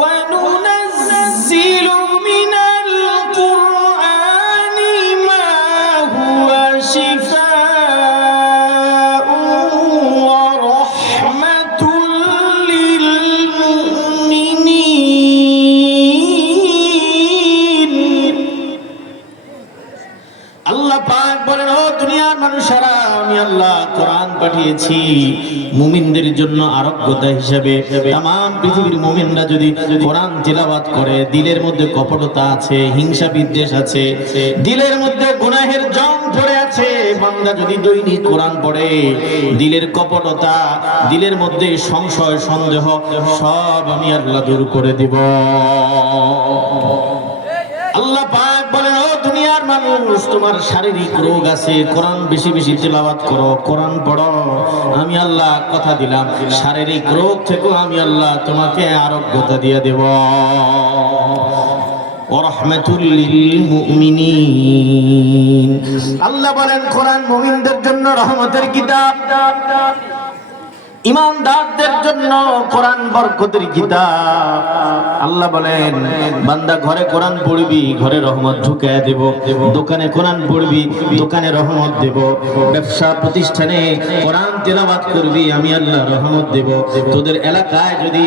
وَنُنَزِّلُ مِنَ الْقُرْآنِ مَا هُوَ شِفَاءٌ وَرَحْمَةٌ মানুষেরা, আমি আল্লাহ কোরআন পাঠিয়েছি মুমিনদের জন্য আরোগ্যতা হিসেবে। तमाम পৃথিবীর মুমিনরা যদি কোরআন তিলাওয়াত করে, দিলের মধ্যে কপটতা আছে, হিংসা বিদ্বেষ আছে, দিলের মধ্যে গুনাহের জং পড়ে আছে, বান্দা যদি দৈনিক কোরআন পড়ে, দিলের কপটতা, দিলের মধ্যে সংশয় সন্দেহ সব আমি আল্লাহ দূর করে দেব। আল্লাহ পাক বলেন ও দুনিয়ার মানুষ, তোমার শারীরিক রোগ আছে, কোরআন বেশি বেশি তিলাওয়াত করো, কোরআন পড়ো, আমি আল্লাহ কথা দিলাম শারীরিক রোগ থেকেও আমি আল্লাহ তোমাকে আরোগ্যতা দিয়ে দেব। ওয়ারাহমাতুল লিল মুমিনিন, আল্লাহ বলেন কোরআন মুমিনদের জন্য রহমতের কিতাব, ইমানদারদের জন্য কোরআন বরকতের কিতাব। আল্লাহ বলেন বান্দা ঘরে কোরআন পড়বি, ঘরে রহমত ঢুকায় দেব, দোকানে কোরআন পড়বি, দোকানে রহমত দেব, ব্যবসা প্রতিষ্ঠানে কোরআন তেলাওয়াত করবি, আমি আল্লাহ রহমত দেব। তোদের এলাকায় যদি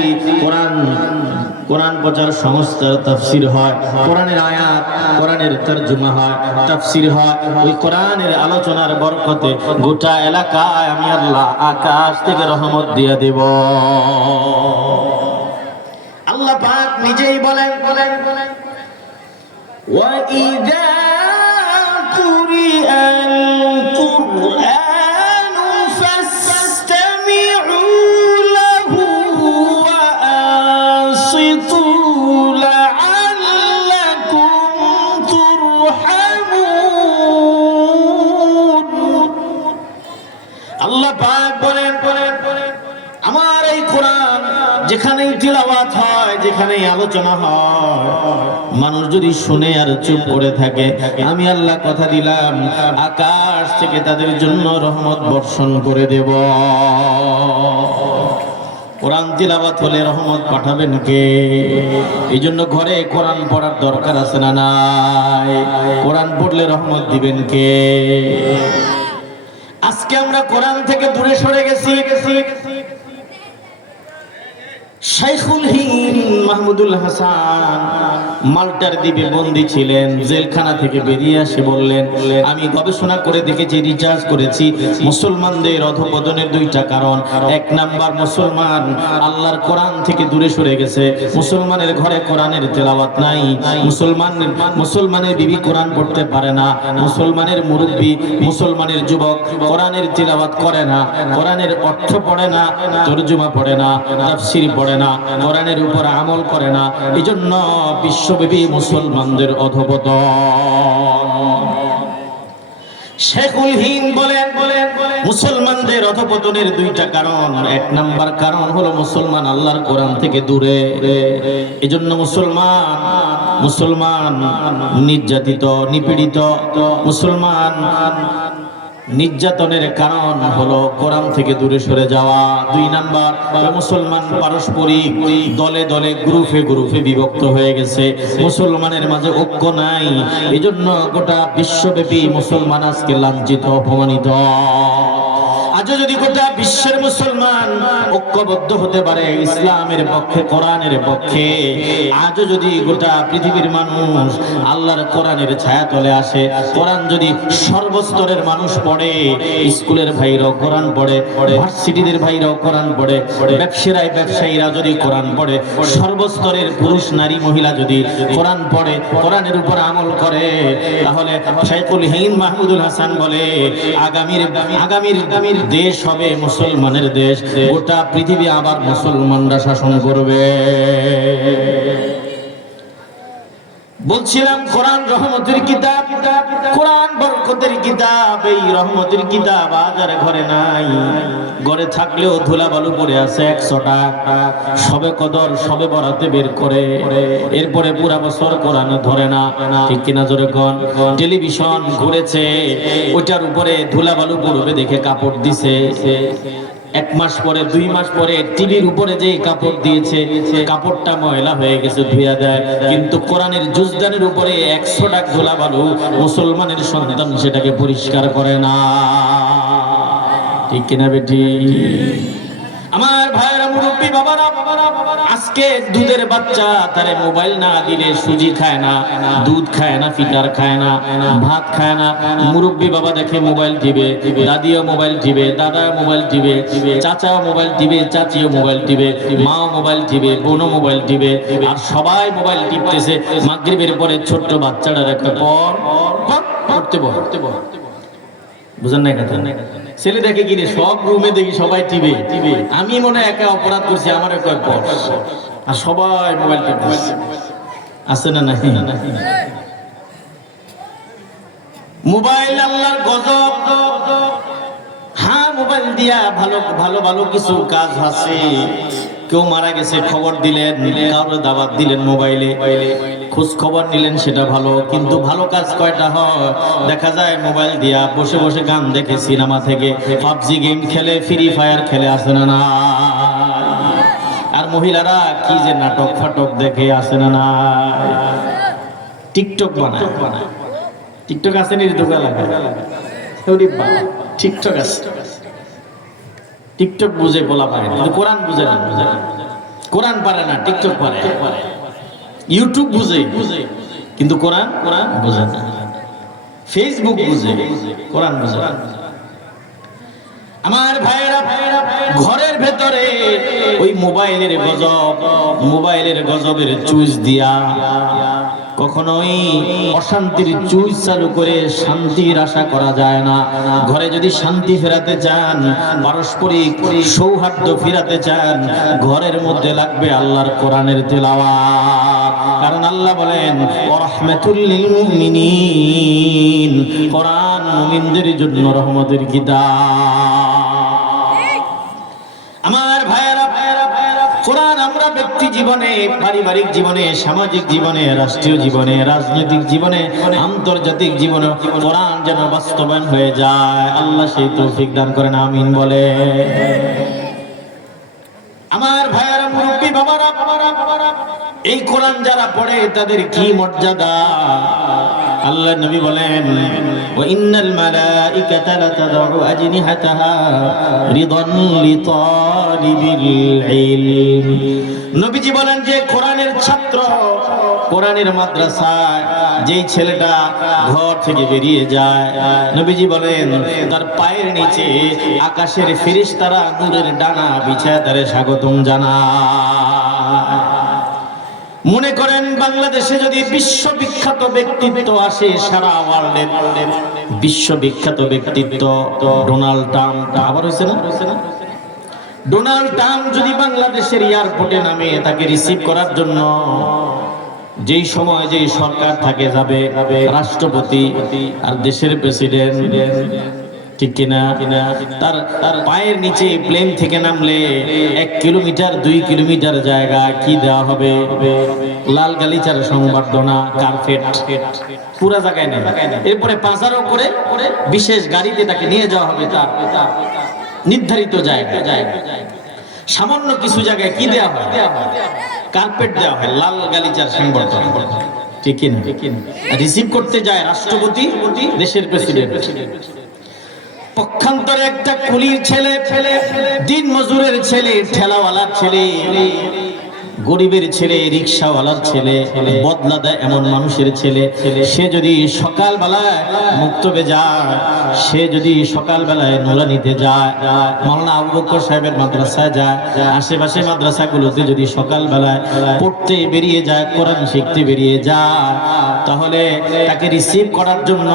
কোরআন প্রচার সংস্থার তাফসীর হয়, কোরআনের আয়াত, কোরআনের তরজমা হয়, তাফসীর হয়, ওই কোরআনের আলোচনার বরকতে গোটা এলাকায় আমি আল্লাহ আকাশ থেকে রহমত দিয়ে দেব। আল্লাহ পাক নিজেই বলেন وَإِذَا قُرِئَ الْقُرْآنُ فَاسْتَمِعُوا لَهُ وَأَنصِتُوا لَعَلَّكُمْ تُرْحَمُونَ। আল্লাহ পাক বলেন আমার এই কোরআন যেখানেই তিলাওয়াত হয়, যেখানেই আলোচনা হয়, মানুষ যদি শুনে আর চুপ করে থাকে, আমি আল্লাহ কথা দিলাম আকাশ থেকে তাদের জন্য রহমত বর্ষণ করে দেব। কোরআন তিলাওয়াত হলে রহমত পাঠাবেন কে? এই জন্য ঘরে কোরআন পড়ার দরকার আছে না নাই? কোরআন পড়লে রহমত দিবেন কে? আজকে আমরা কোরআন থেকে দূরে সরে গেছি। শাইখুল হিন্দ মাহমুদুল হাসান মাল্টার দ্বীপে বন্দী ছিলেন। জেলখানা থেকে বেরিয়ে এসে বললেন, আমি গবেষণা করে দেখেছি, রিসার্চ করেছি, মুসলমানদের অধঃপতনের দুইটা কারণ। এক নাম্বার, মুসলমান আল্লাহর কোরআন থেকে দূরে সরে গেছে। মুসলমানের ঘরে কোরআনের তেলাওয়াত নাই। মুসলমানের বিবি কোরআন পড়তে পারে না। মুসলমানের মুরব্বী, মুসলমানের যুবক কোরআনের তেলাওয়াত করে না, কোরআনের অর্থ পড়ে না, তরজমা পড়ে না, তাফসীর পড়ে না, কোরআনের উপর আমল করে না। এজন্য বিশ্বব্যাপী মুসলমানদের অধঃপতন। শাইখুল হিন্দ বলেন মুসলমানদের অধঃপতনের দুইটা কারণ। এক নাম্বার কারণ হলো মুসলমান আল্লাহর কোরআন থেকে দূরে। এজন্য মুসলমান নির্যাতিত, নিপীড়িত। মুসলমান নির্যাতনের কারণ হলো কোরআন থেকে দূরে সরে যাওয়া। দুই নাম্বার, মুসলমান পারস্পরিক দলে দলে গ্রুপে বিভক্ত হয়ে গেছে। মুসলমানের মাঝে ঐক্য নাই। এজন্য গোটা বিশ্বব্যাপী মুসলমান আজকে লাঞ্ছিত, অপমানিত। আজও যদি গোটা বিশ্বের মুসলমান ঐক্যবদ্ধ হতে পারে ইসলামের পক্ষে, কোরআনের পক্ষে, আজও যদি গোটা পৃথিবীর মানুষ আল্লাহর কোরআনের ছায়া তলে আসে, কোরআন যদি সর্বস্তরের মানুষ পড়ে, স্কুলের ভাইরাও কোরআন পড়ে, ভার্সিটিদের ভাইরাও কোরআন পড়ে, ব্যবসায়ীরা যদি কোরআন পড়ে, সর্বস্তরের পুরুষ নারী মহিলা যদি কোরআন পড়ে, কোরআনের উপর আমল করে, তাহলে শাইখুল হিন্দ মাহমুদুল হাসান বলে আগামীর দেশ হবে মুসলমানের দেশ। গোটা পৃথিবী আবার মুসলমানরা শাসন করবে। বলছিলাম কোরআন রহমতের কিতাব, কোরআন বরকতের কিতাব। এই রহমতের কিতাব আজ আর ঘরে নাই। ঘরে থাকলেও ধুলা বালু পড়ে আছে 100 টাকা। সবে কদর, সবে বরাতে বের করে, এরপরে পুরা বছর কোরআন ধরে না। ঠিক কিনা জোরে কোন? টেলিভিশন ঘুরেছে, ওইটার উপরে ধুলা বালু পড়বে দেখে কাপড় দিছে। 1 মাস পরে, 2 মাস পরে টিভির উপরে যে কাপড় দিয়েছে, কাপড়টা ময়লা হয়ে গেছে, ধুইয়া দেয়। কিন্তু কোরআনের জুজদানের উপরে 100 টাকা ধুলা বালু, মুসলমানের সন্তান সেটাকে পরিষ্কার করে না। ঠিক কিনা বেটি? আমার ভাইরা, মুরব্বী বাবারা, আজকে দুধের বাচ্চা তারে মোবাইল না দিলে সুজি খায় না, দুধ খায় না, ফিটার খায় না, ভাত খায় না। মুরব্বী বাবা দেখে মোবাইল টিপে, দাদিও মোবাইল টিপে, দাদা মোবাইল টিপে, চাচাও মোবাইল টিপে, চাচিও মোবাইল টিপে, মাও মোবাইল টিপে, বোনও মোবাইল টিপে, আর সবাই মোবাইল টিপতেছে। মাগরিবের পরে ছোট্ট বাচ্চাটার একটা পড়তে বল, বুঝেন না কথা? ছেলে দেখে কিনে সব রুমে দেখি সবাই টিভি। আমি মনে হয় একা অপরাধ করছি, আমার আর সবাই মোবাইল টিপতেছে। আছে না নাকি? মোবাইল আল্লাহর গজব। হ্যাঁ, মোবাইল দিয়া ভালো কিছু কাজ আছে। কেউ মারা গেছে খবর দিলেন, কারো দাওয়াত দিলেন মোবাইলে, খোঁজ খবর নিলেন, সেটা ভালো। কিন্তু ভালো কাজ কয়টা হয়? দেখা যায় মোবাইল দিয়া বসে বসে গান দেখে, সিনেমা থেকে পাবজি গেম খেলে, ফ্রি ফায়ার খেলে, আসে না? আর মহিলারা কি যে নাটক ফাটক দেখে, আসে না? টিকটক বানায়। টিকটক আছে নির্দোকা লাগে, টিকটক আছে। টিকটক বুঝে বলা পারে, কিন্তু কোরআন বুঝে না। কোরআন পারে না, টিকটক পারে। ইউটিউব বুঝে, কিন্তু কোরআন বুঝে না। ফেসবুক বুঝে, কোরআন বুঝে না। আমার ভাইরা, ঘরের ভেতরে ওই মোবাইলের গজবের চুইস দিয়া কখনোই অশান্তির চুইস চালু করে শান্তির আশা করা যায় না। ঘরে যদি শান্তি ফেরাতে চান, পারস্পরিক সৌহার্দ্য ফেরাতে চান, ঘরের মধ্যে লাগবে আল্লাহর কোরআনের তেলাওয়াত। কারণ আল্লাহ বলেন ওয়া রাহমাতুল লিল মুমিনিন, কোরআন মুমিনদের জন্য রহমতের কিতাব। আমার ভাইয়েরা, কোরআন আমরা ব্যক্তি জীবনে, পারিবারিক জীবনে, সামাজিক জীবনে, রাষ্ট্রীয় জীবনে, রাজনৈতিক জীবনে, আন্তর্জাতিক জীবনে কোরআন যেন বাস্তবায়ন হয়ে যায়, আল্লাহ সেই তৌফিক দান করেন, আমিন বলে। আমার ভাইয়েরা, মুরব্বী বাবারা, এই কোরআন যারা পড়ে তাদের কি মর্যাদা! আল্লাহ নবী বলেন ওয়া ইন্নাল মালাইকাতা লাতাদউ আজনিহাতাহা রিদান লিতালিবিল ইলম। নবীজি বলেন যে কোরআনের ছাত্র, কোরআনের মাদ্রাসায় যেই ছেলেটা ঘর থেকে বেরিয়ে যায়, নবীজি বলেন তার পায়ের নিচে আকাশের ফেরেশতারা নূরের ডানা বিছায় তারে স্বাগতম জানায়। মনে করেন বাংলাদেশে যদি বিশ্ববিখ্যাত ব্যক্তিত্ব আসে, সারা ওয়ার্ল্ডের বিশ্ববিখ্যাত ব্যক্তিত্ব ডোনাল্ড ট্রাম্প, আবার হয়েছে না, ডোনাল্ড ট্রাম্প যদি বাংলাদেশের এয়ারপোর্টে নামে, তাকে রিসিভ করার জন্য যেই সময় যেই সরকার থাকে যাবে, রাষ্ট্রপতি আর দেশের প্রেসিডেন্ট, ঠিক কিনা, তার পায়ের নিচে প্লেন থেকে নামলে 1 কিলোমিটার 2 কিলোমিটার জায়গা কি দেওয়া হবে? লাল গালিচার সংবর্ধনা, কার্পেট পুরো জায়গায় নেই। এরপরে পাঁচারও করে বিশেষ গাড়িতে তাকে নিয়ে যাওয়া হবে তার নির্ধারিত জায়গায়। সামান্য কিছু জায়গায় কি দেওয়া হয়? কার্পেট দেওয়া হয়, লাল গালিচার সংবর্ধনা, ঠিক কিনা। রিসিভ করতে যায় রাষ্ট্রপতি, দেশের প্রেসিডেন্ট। পক্ষান্তরে একটা কুলির ছেলে, দিন মজুরের ছেলে, ঠেলাওয়ালার ছেলে, গরিবের ছেলে, রিকশাওয়ালার ছেলে, বদলা দেয় এমন মানুষের ছেলে, সে যদি সকালবেলায় মুক্তবে যায়, সে যদি সকালবেলায় নুরানিতে যায়, মাওলানা আবু বকর সাহেবের মাদ্রাসায় যায়, আশেপাশে মাদ্রাসাগুলোতে যদি সকালবেলায় পড়তে বেরিয়ে যায়, কোরআন শিখতে বেরিয়ে যায়, তাহলে তাকে রিসিভ করার জন্য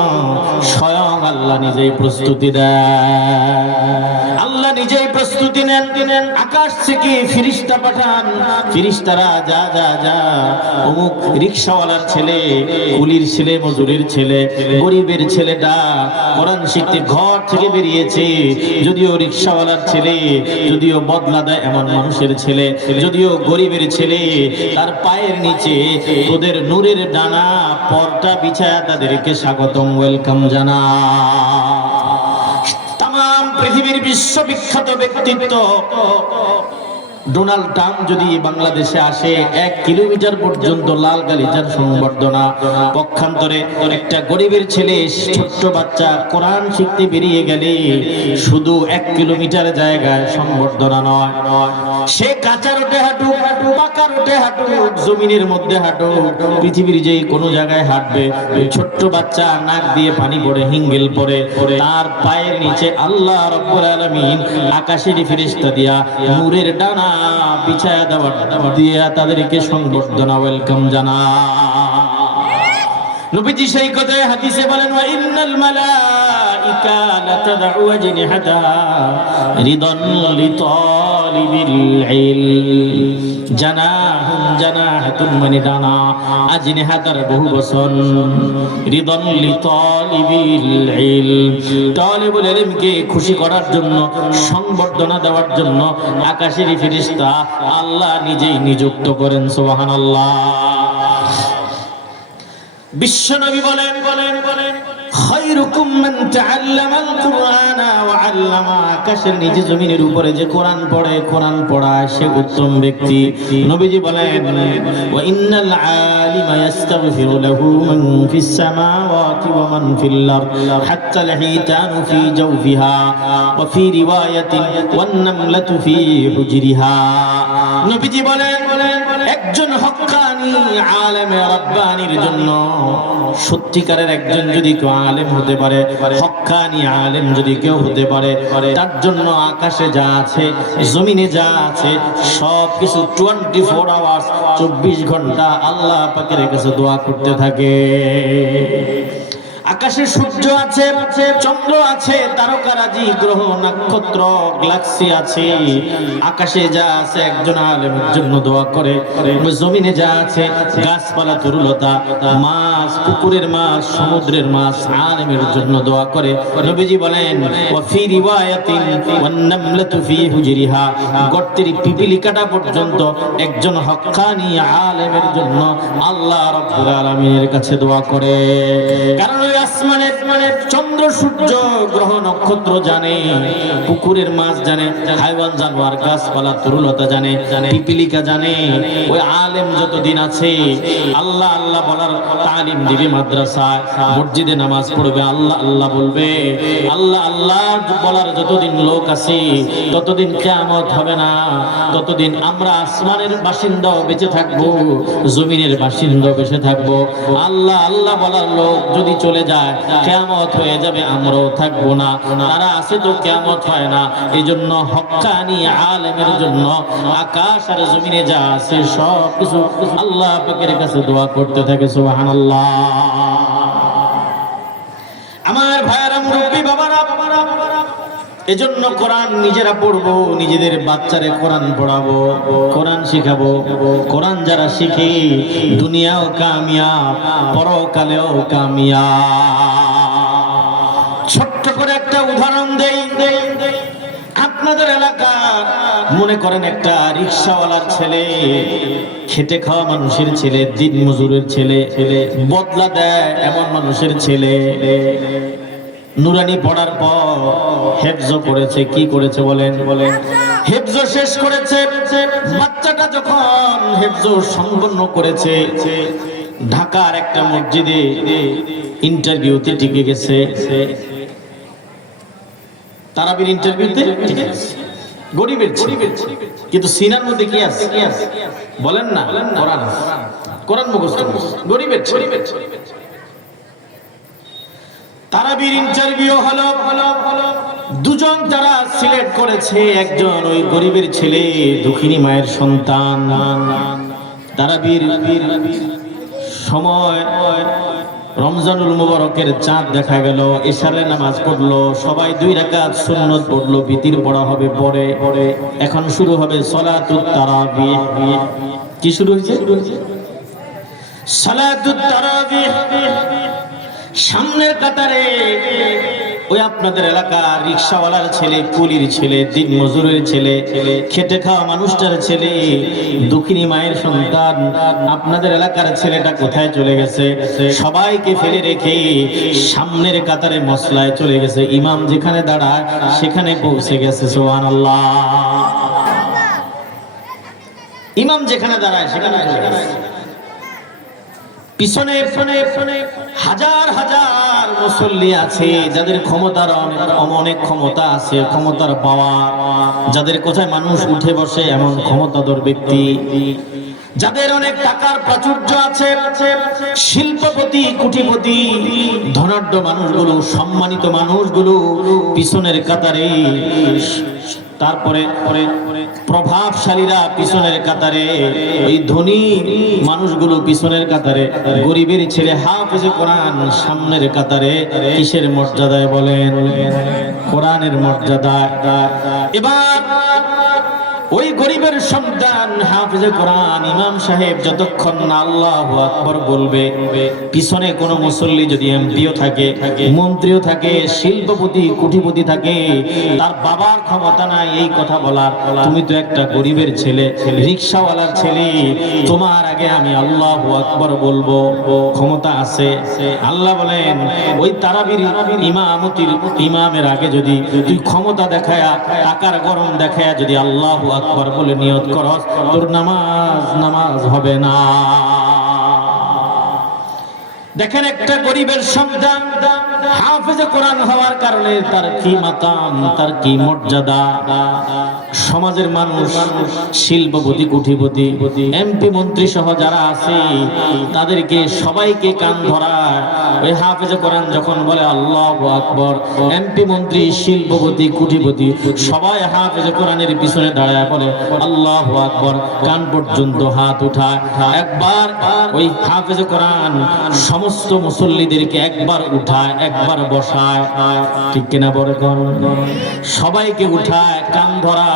স্বয়ং আল্লাহ নিজেই প্রস্তুতি দেয়। আল্লাহ নিজেই প্রস্তুতি নেন, আকাশ থেকে ফেরেশতা পাঠান, ফেরেশতারা যা যা যা অমুক রিকশাওয়ালার ছেলে, কুলির ছেলে, মজুরের ছেলে, গরিবের ছেলেটা কোরআন শিখতে ঘর থেকে বেরিয়েছে, যদিও রিকশাওয়ালার ছেলে, যদিও বদলা দেয় এমন মানুষের ছেলে, যদিও গরিবের ছেলে, তার পায়ের নিচে তোদের নূরের ডানা পর্দা বিছায়া তাদেরকে স্বাগতম, ওয়েলকাম জানা। তাম পৃথিবীর বিশ্ববিখ্যাত ব্যক্তিত্ব ডোনাল্ড ট্রাম্প যদি বাংলাদেশে আসে, 1 কিলোমিটার পর্যন্ত লাল গালিচার সংবর্ধনা। পক্ষান্তরে একটা গরিবের ছেলে, ছোট্ট বাচ্চা কোরআন শিখতে বেরিয়ে গেলে শুধু 1 কিলোমিটার জায়গায় সংবর্ধনা নয়, সে কাঁচা রোটে হাঁটুক, পাকা রোটে হাঁটুক, জমিনের মধ্যে হাঁটুক, পৃথিবীর যে কোনো জায়গায় হাঁটবে, ছোট্ট বাচ্চা নাক দিয়ে পানি পড়ে, হিঙ্গেল পড়ে, তার পায়ের নিচে আল্লাহ রাব্বুল আলামিন আকাশের ফেরেশতা দিয়া নূরের ডানা বিছায়া দেওয়া দিয়া তাদেরকে সংবর্ধনা, ওয়েলকাম জানা। নবীজি সেই কথায় হাদিসে বলেন ওয়া ইন্নাল মালাইকা লাতাদউ আজনিহাতাহা রিদান লিতালিবিল ইলম। জানাহুম জানাহাতুন মানে ডানা, আজনিহাতার বহু বচন, রিদান লিতালিবিল ইলম, তালিবুল ইলমকে খুশি করার জন্য, সংবর্ধনা দেওয়ার জন্য আকাশের ফেরেশতা আল্লাহ নিজেই নিযুক্ত করেন, সুবহানাল্লাহ। বিশ্বনবী বলেন খায়রুকুম মান তাআল্লামাল কুরআনা ওয়া আল্লামা। আকাশের নিচে জমিনের উপরে যে কোরআন পড়ে, কোরআন পড়ায়, সে উত্তম ব্যক্তি। নবীজি বলেন ওয়া ইন্নাল আলিমা ইস্তাগফিরু লাহু মান ফিস সামাওয়াতি ওয়া মান ফিল আরদ হাত্তা আল হিতানু ফি জাওফিহা ওয়া ফি রিওয়ায়াতিন ওয়ান নামলাতু ফি হুজরিহা। নবীজি বলেন এক একজন হক্কানি আলেমে রাব্বানির জন্য, সত্যিকারের একজন যদি কেউ আলেম হতে পারে, হক্কানি আলেম যদি কেউ হতে পারে, তার জন্য আকাশে যা আছে জমিনে যা আছে সব কিছু 24 আওয়ার্স 24 ঘন্টা আল্লাহ পাকের কাছে দোয়া করতে থাকে। আকাশে সূর্য আছে, চন্দ্র আছে, তারকারাজি, গ্রহ নক্ষত্র, গ্যালাক্সি আছে। আকাশে যা আছে একজন আলেমের জন্য দোয়া করে। জমিনে যা আছে গাছপালা, তরুলতা, মাছ, পুকুরের মাছ, সমুদ্রের মাছ আলেমের জন্য দোয়া করে। নবীজি বলেন ওয়া ফি রিওয়ায়াতিন ওয়ান নামলাতু ফি হুজরিহা, গর্তের পিপিলিকাটা পর্যন্ত একজন হক্কানি আলেমের জন্য আল্লাহ রাব্বুল আলামিনের কাছে দোয়া করে। কারণ আসমানের চন্দ্র, সূর্য, গ্রহ নক্ষত্র জানে, পুকুরের মাছ জানে, হাইওয়ান জানোয়ার, গাছপালা, তরুলতা জানে, পিপিলিকা জানে। ওই আলেম যতদিন আছে আল্লাহ আল্লাহ বলার তালিম দিবে, মাদ্রাসায় মসজিদে নামাজ পড়বে, আল্লাহ আল্লাহ বলবে। আল্লাহ আল্লাহ বলার যতদিন লোক আছে ততদিন কিয়ামত হবে না, ততদিন আমরা আসমানের বাসিন্দাও বেঁচে থাকবো, জমিনের বাসিন্দাও বেঁচে থাকবো। আল্লাহ আল্লাহ বলার লোক যদি চলে যায় কিয়ামত হয়ে যাবে, আমরাও থাকবো না। তারা আছে তো কিয়ামত হয় না। এই জন্য হক্কানি আলেমের জন্য আকাশ আর জমিনে যা আছে সব কিছু আল্লাহ পাকের কাছে দোয়া করতে থাকে। সুবহানাল্লাহ। আমার ভাইয়েরা, মুরব্বী বাবারা, এজন্য কোরআন নিজেরা পড়বো, নিজেদের বাচ্চারে কোরআন পড়াবো, কোরআন শিখাবো। কোরআন যারা শিখে দুনিয়াও কামিয়াব, পরকালেও কামিয়াব। ছোট্ট করে একটা উদাহরণ দেই। আপনাদের এলাকা মনে করেন একটা রিকশাওয়ালার ছেলে, খেটে খাওয়া মানুষের ছেলে, দিন মজুরের ছেলে, বদলা দেয় এমন মানুষের ছেলে, নুরানি পড়ার পর হেফজ করেছে। কি করেছে বলেন? হেফজ শেষ করেছে। বাচ্চাটা যখন হেফজ সম্পন্ন করেছে, ঢাকার একটা মসজিদে ইন্টারভিউতে টিকে গেছে। তারাবির ইন্টারভিউতে টিকে গেছে, গরিবের ছেলে, কিন্তু সিনার মধ্যে কি আছে বলেন না? কোরআন, কোরআন মুখস্থ, গরিবের ছেলে। তারাবির ইন্টারভিউ হলো, দুজন তারা সিলেক্ট করেছে। একজন ওই গরিবের ছেলে, দুঃখিনী মায়ের সন্তান। তারাবির সময় রমজানুল মুবারকের চাঁদ দেখা গেল, ইশারে নামাজ পড়লো, সবাই 2 রাকাত সুন্নত পড়লো, বিতির পড়া হবে পরে। এখন শুরু হবে সালাতুত তারাবিহ। কি শুরু হয়েছে? সালাতুত তারাবিহ। সামনের কাতারে ওই আপনাদের এলাকা রিকশাওয়ালার ছেলে, কুলির ছেলে, দিন মজুরের ছেলে, খেটে খাওয়া মানুষটার ছেলে, দুঃখিনী মায়ের সন্তান, আপনাদের এলাকার ছেলেটা কোথায় চলে গেছে? সবাইকে ফেলে রেখে সামনের কাতারে মসলায় চলে গেছে। ইমাম যেখানে দাঁড়ায় সেখানে পৌঁছে গেছে। সুবহানাল্লাহ। ইমাম যেখানে দাঁড়ায় সেখানে চলে গেছে। পিছনে হাজার হাজার মুসল্লি আছে, যাদের ক্ষমতার অনেক ক্ষমতা আছে, ক্ষমতার পাওয়া, যাদের কোথায় মানুষ উঠে বসে এমন ক্ষমতাধর ব্যক্তি, যাদের অনেক টাকার প্রাচুর্য আছে, শিল্পপতি, কোটিপতি, ধনাঢ্য মানুষগুলো, সম্মানিত মানুষগুলো পিছনের কাতারে, তারপরে প্রভাবশালীরা পিছনের কাতারে, এই ধনী মানুষগুলো পিছনের কাতারে, গরিবের ছেলে হাফেজে কোরআন সামনের কাতারে। কিসের মর্যাদায় বলেন? কোরআনের মর্যাদায়। এবার ওই গরিবের সন্তান হাফেজে কোরআন ইমাম সাহেব যতক্ষণ না আল্লাহু আকবার বলবে, পিছনে কোনো মুসল্লি যদি এমপিও থাকে, মন্ত্রীও থাকে, শিল্পপতি, কোটিপতি থাকে, তার বাবার ক্ষমতা নাই এই কথা বলার। তুমি তো একটা গরিবের ছেলে, রিকশাওয়ালার ছেলে, তোমার আগে আমি আল্লাহু আকবার বলবো, ক্ষমতা আছে। আল্লাহ বলেন ওই তারাবির ইমামতির ইমামের আগে যদি তুই ক্ষমতা দেখায়, টাকার গরম দেখায় যদি আল্লাহু আকবার বলে নিয়ত করস, তোর নামাজ হবে না। দেখেন একটা গরিবের সন্তান হাফেজে কোরআন হওয়ার কারণে তার কি মাকাম, তার কি মর্যাদা। সমাজের মানুষ, শিল্পপতি, কুঠিপতি, এমপি মন্ত্রী সহ যারা আছে তাদেরকে সবাইকে কান ধরায়। ওই হাফেজে কোরআন যখন বলে আল্লাহু আকবার, এমপি মন্ত্রী, শিল্পপতি, কুঠিপতি সবাই হাফেজে কোরআনের পিছনে দাঁড়ায় বলে আল্লাহু আকবার, কান পর্যন্ত হাত উঠায়। একবার ওই হাফেজে কোরআন সমস্ত মুসল্লিদেরকে একবার উঠায়, একবার বসায়, ঠিক কিনা বলে কোন? সবাইকে উঠায়, কান ধরা,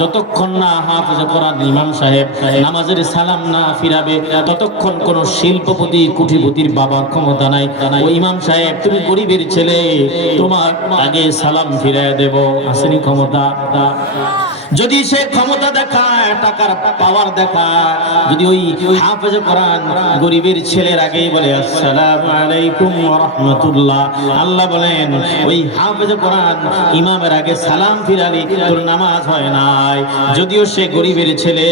যতক্ষণ না হাফেজে কোরআন ইমাম সাহেব নামাজের সালাম না ফিরাবে ততক্ষণ কোন শিল্পপতি, কুঠিপতির বাবার ক্ষমতা নাই। ওই ইমাম সাহেব, তুমি গরিবের ছেলে, তোমার আগে সালাম ফিরায় দেব, আসেনি ক্ষমতা? যদি সে ক্ষমতা দেখায়, টাকার পাওয়ার দেখায়, যদি ওই হাফেজে কোরআন গরিবের ছেলের আগেই বলে আসসালামু আলাইকুম ওয়া রাহমাতুল্লাহ, আল্লাহ বলেন ওই হাফেজে কোরআন ইমামের আগে সালাম ফিরালি তোর নামাজ হয় নাই। যদিও সে গরিবের ছেলে,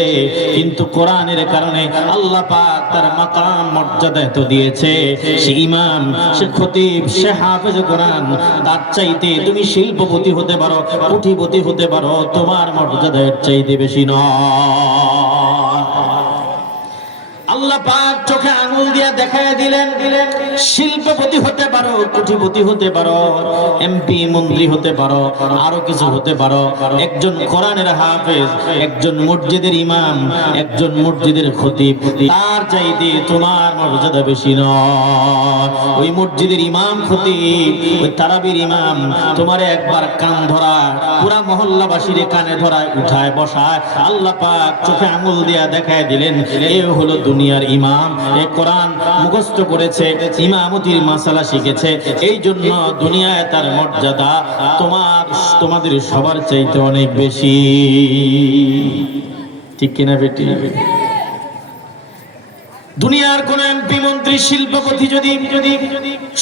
কিন্তু কোরআনের কারণে আল্লাহ পাক তার মাকাম, মর্যাদা এত দিয়েছে। সে ইমাম, সে খতিব, সে হাফেজে কোরআন, তার চাইতে তুমি শিল্পপতি হতে পারো, কুঠিপতি হতে পারো, তোমার মর্যাদার চাইতে বেশি নয়। আল্লাহ পাক চোখে আঙুল দিয়ে দেখায় দিলেন, শিল্পপতি হতে পারো, কোটিপতি হতে পারো, এমপি মন্ত্রী হতে পারো, আরো কিছু হতে পারো, একজন কোরআনের হাফেজ, একজন মসজিদের ইমাম, একজন মসজিদের খতিব, তার চাইতে তোমার মর্যাদা বেশি নয়। ওই মসজিদের ইমাম, খতিব, ওই তারাবির ইমাম তোমারে একবার কান ধরা, পুরা মহল্লাবাসীর কানে ধরায়, উঠায় বসায়। আল্লাহ পাক চোখে আঙুল দিয়ে দেখায় দিলেন, এ হলো দুনিয়ার ইমাম, এ কোরআন মুখস্থ করেছে, ইমামতির মাসালা শিখেছে, এই জন্য দুনিয়ায় তার মর্যাদা তোমাদের সবার চাইতে অনেক বেশি, ঠিক কিনা বেটি? দুনিয়ার কোন এমপি মন্ত্রী, শিল্পপতি যদি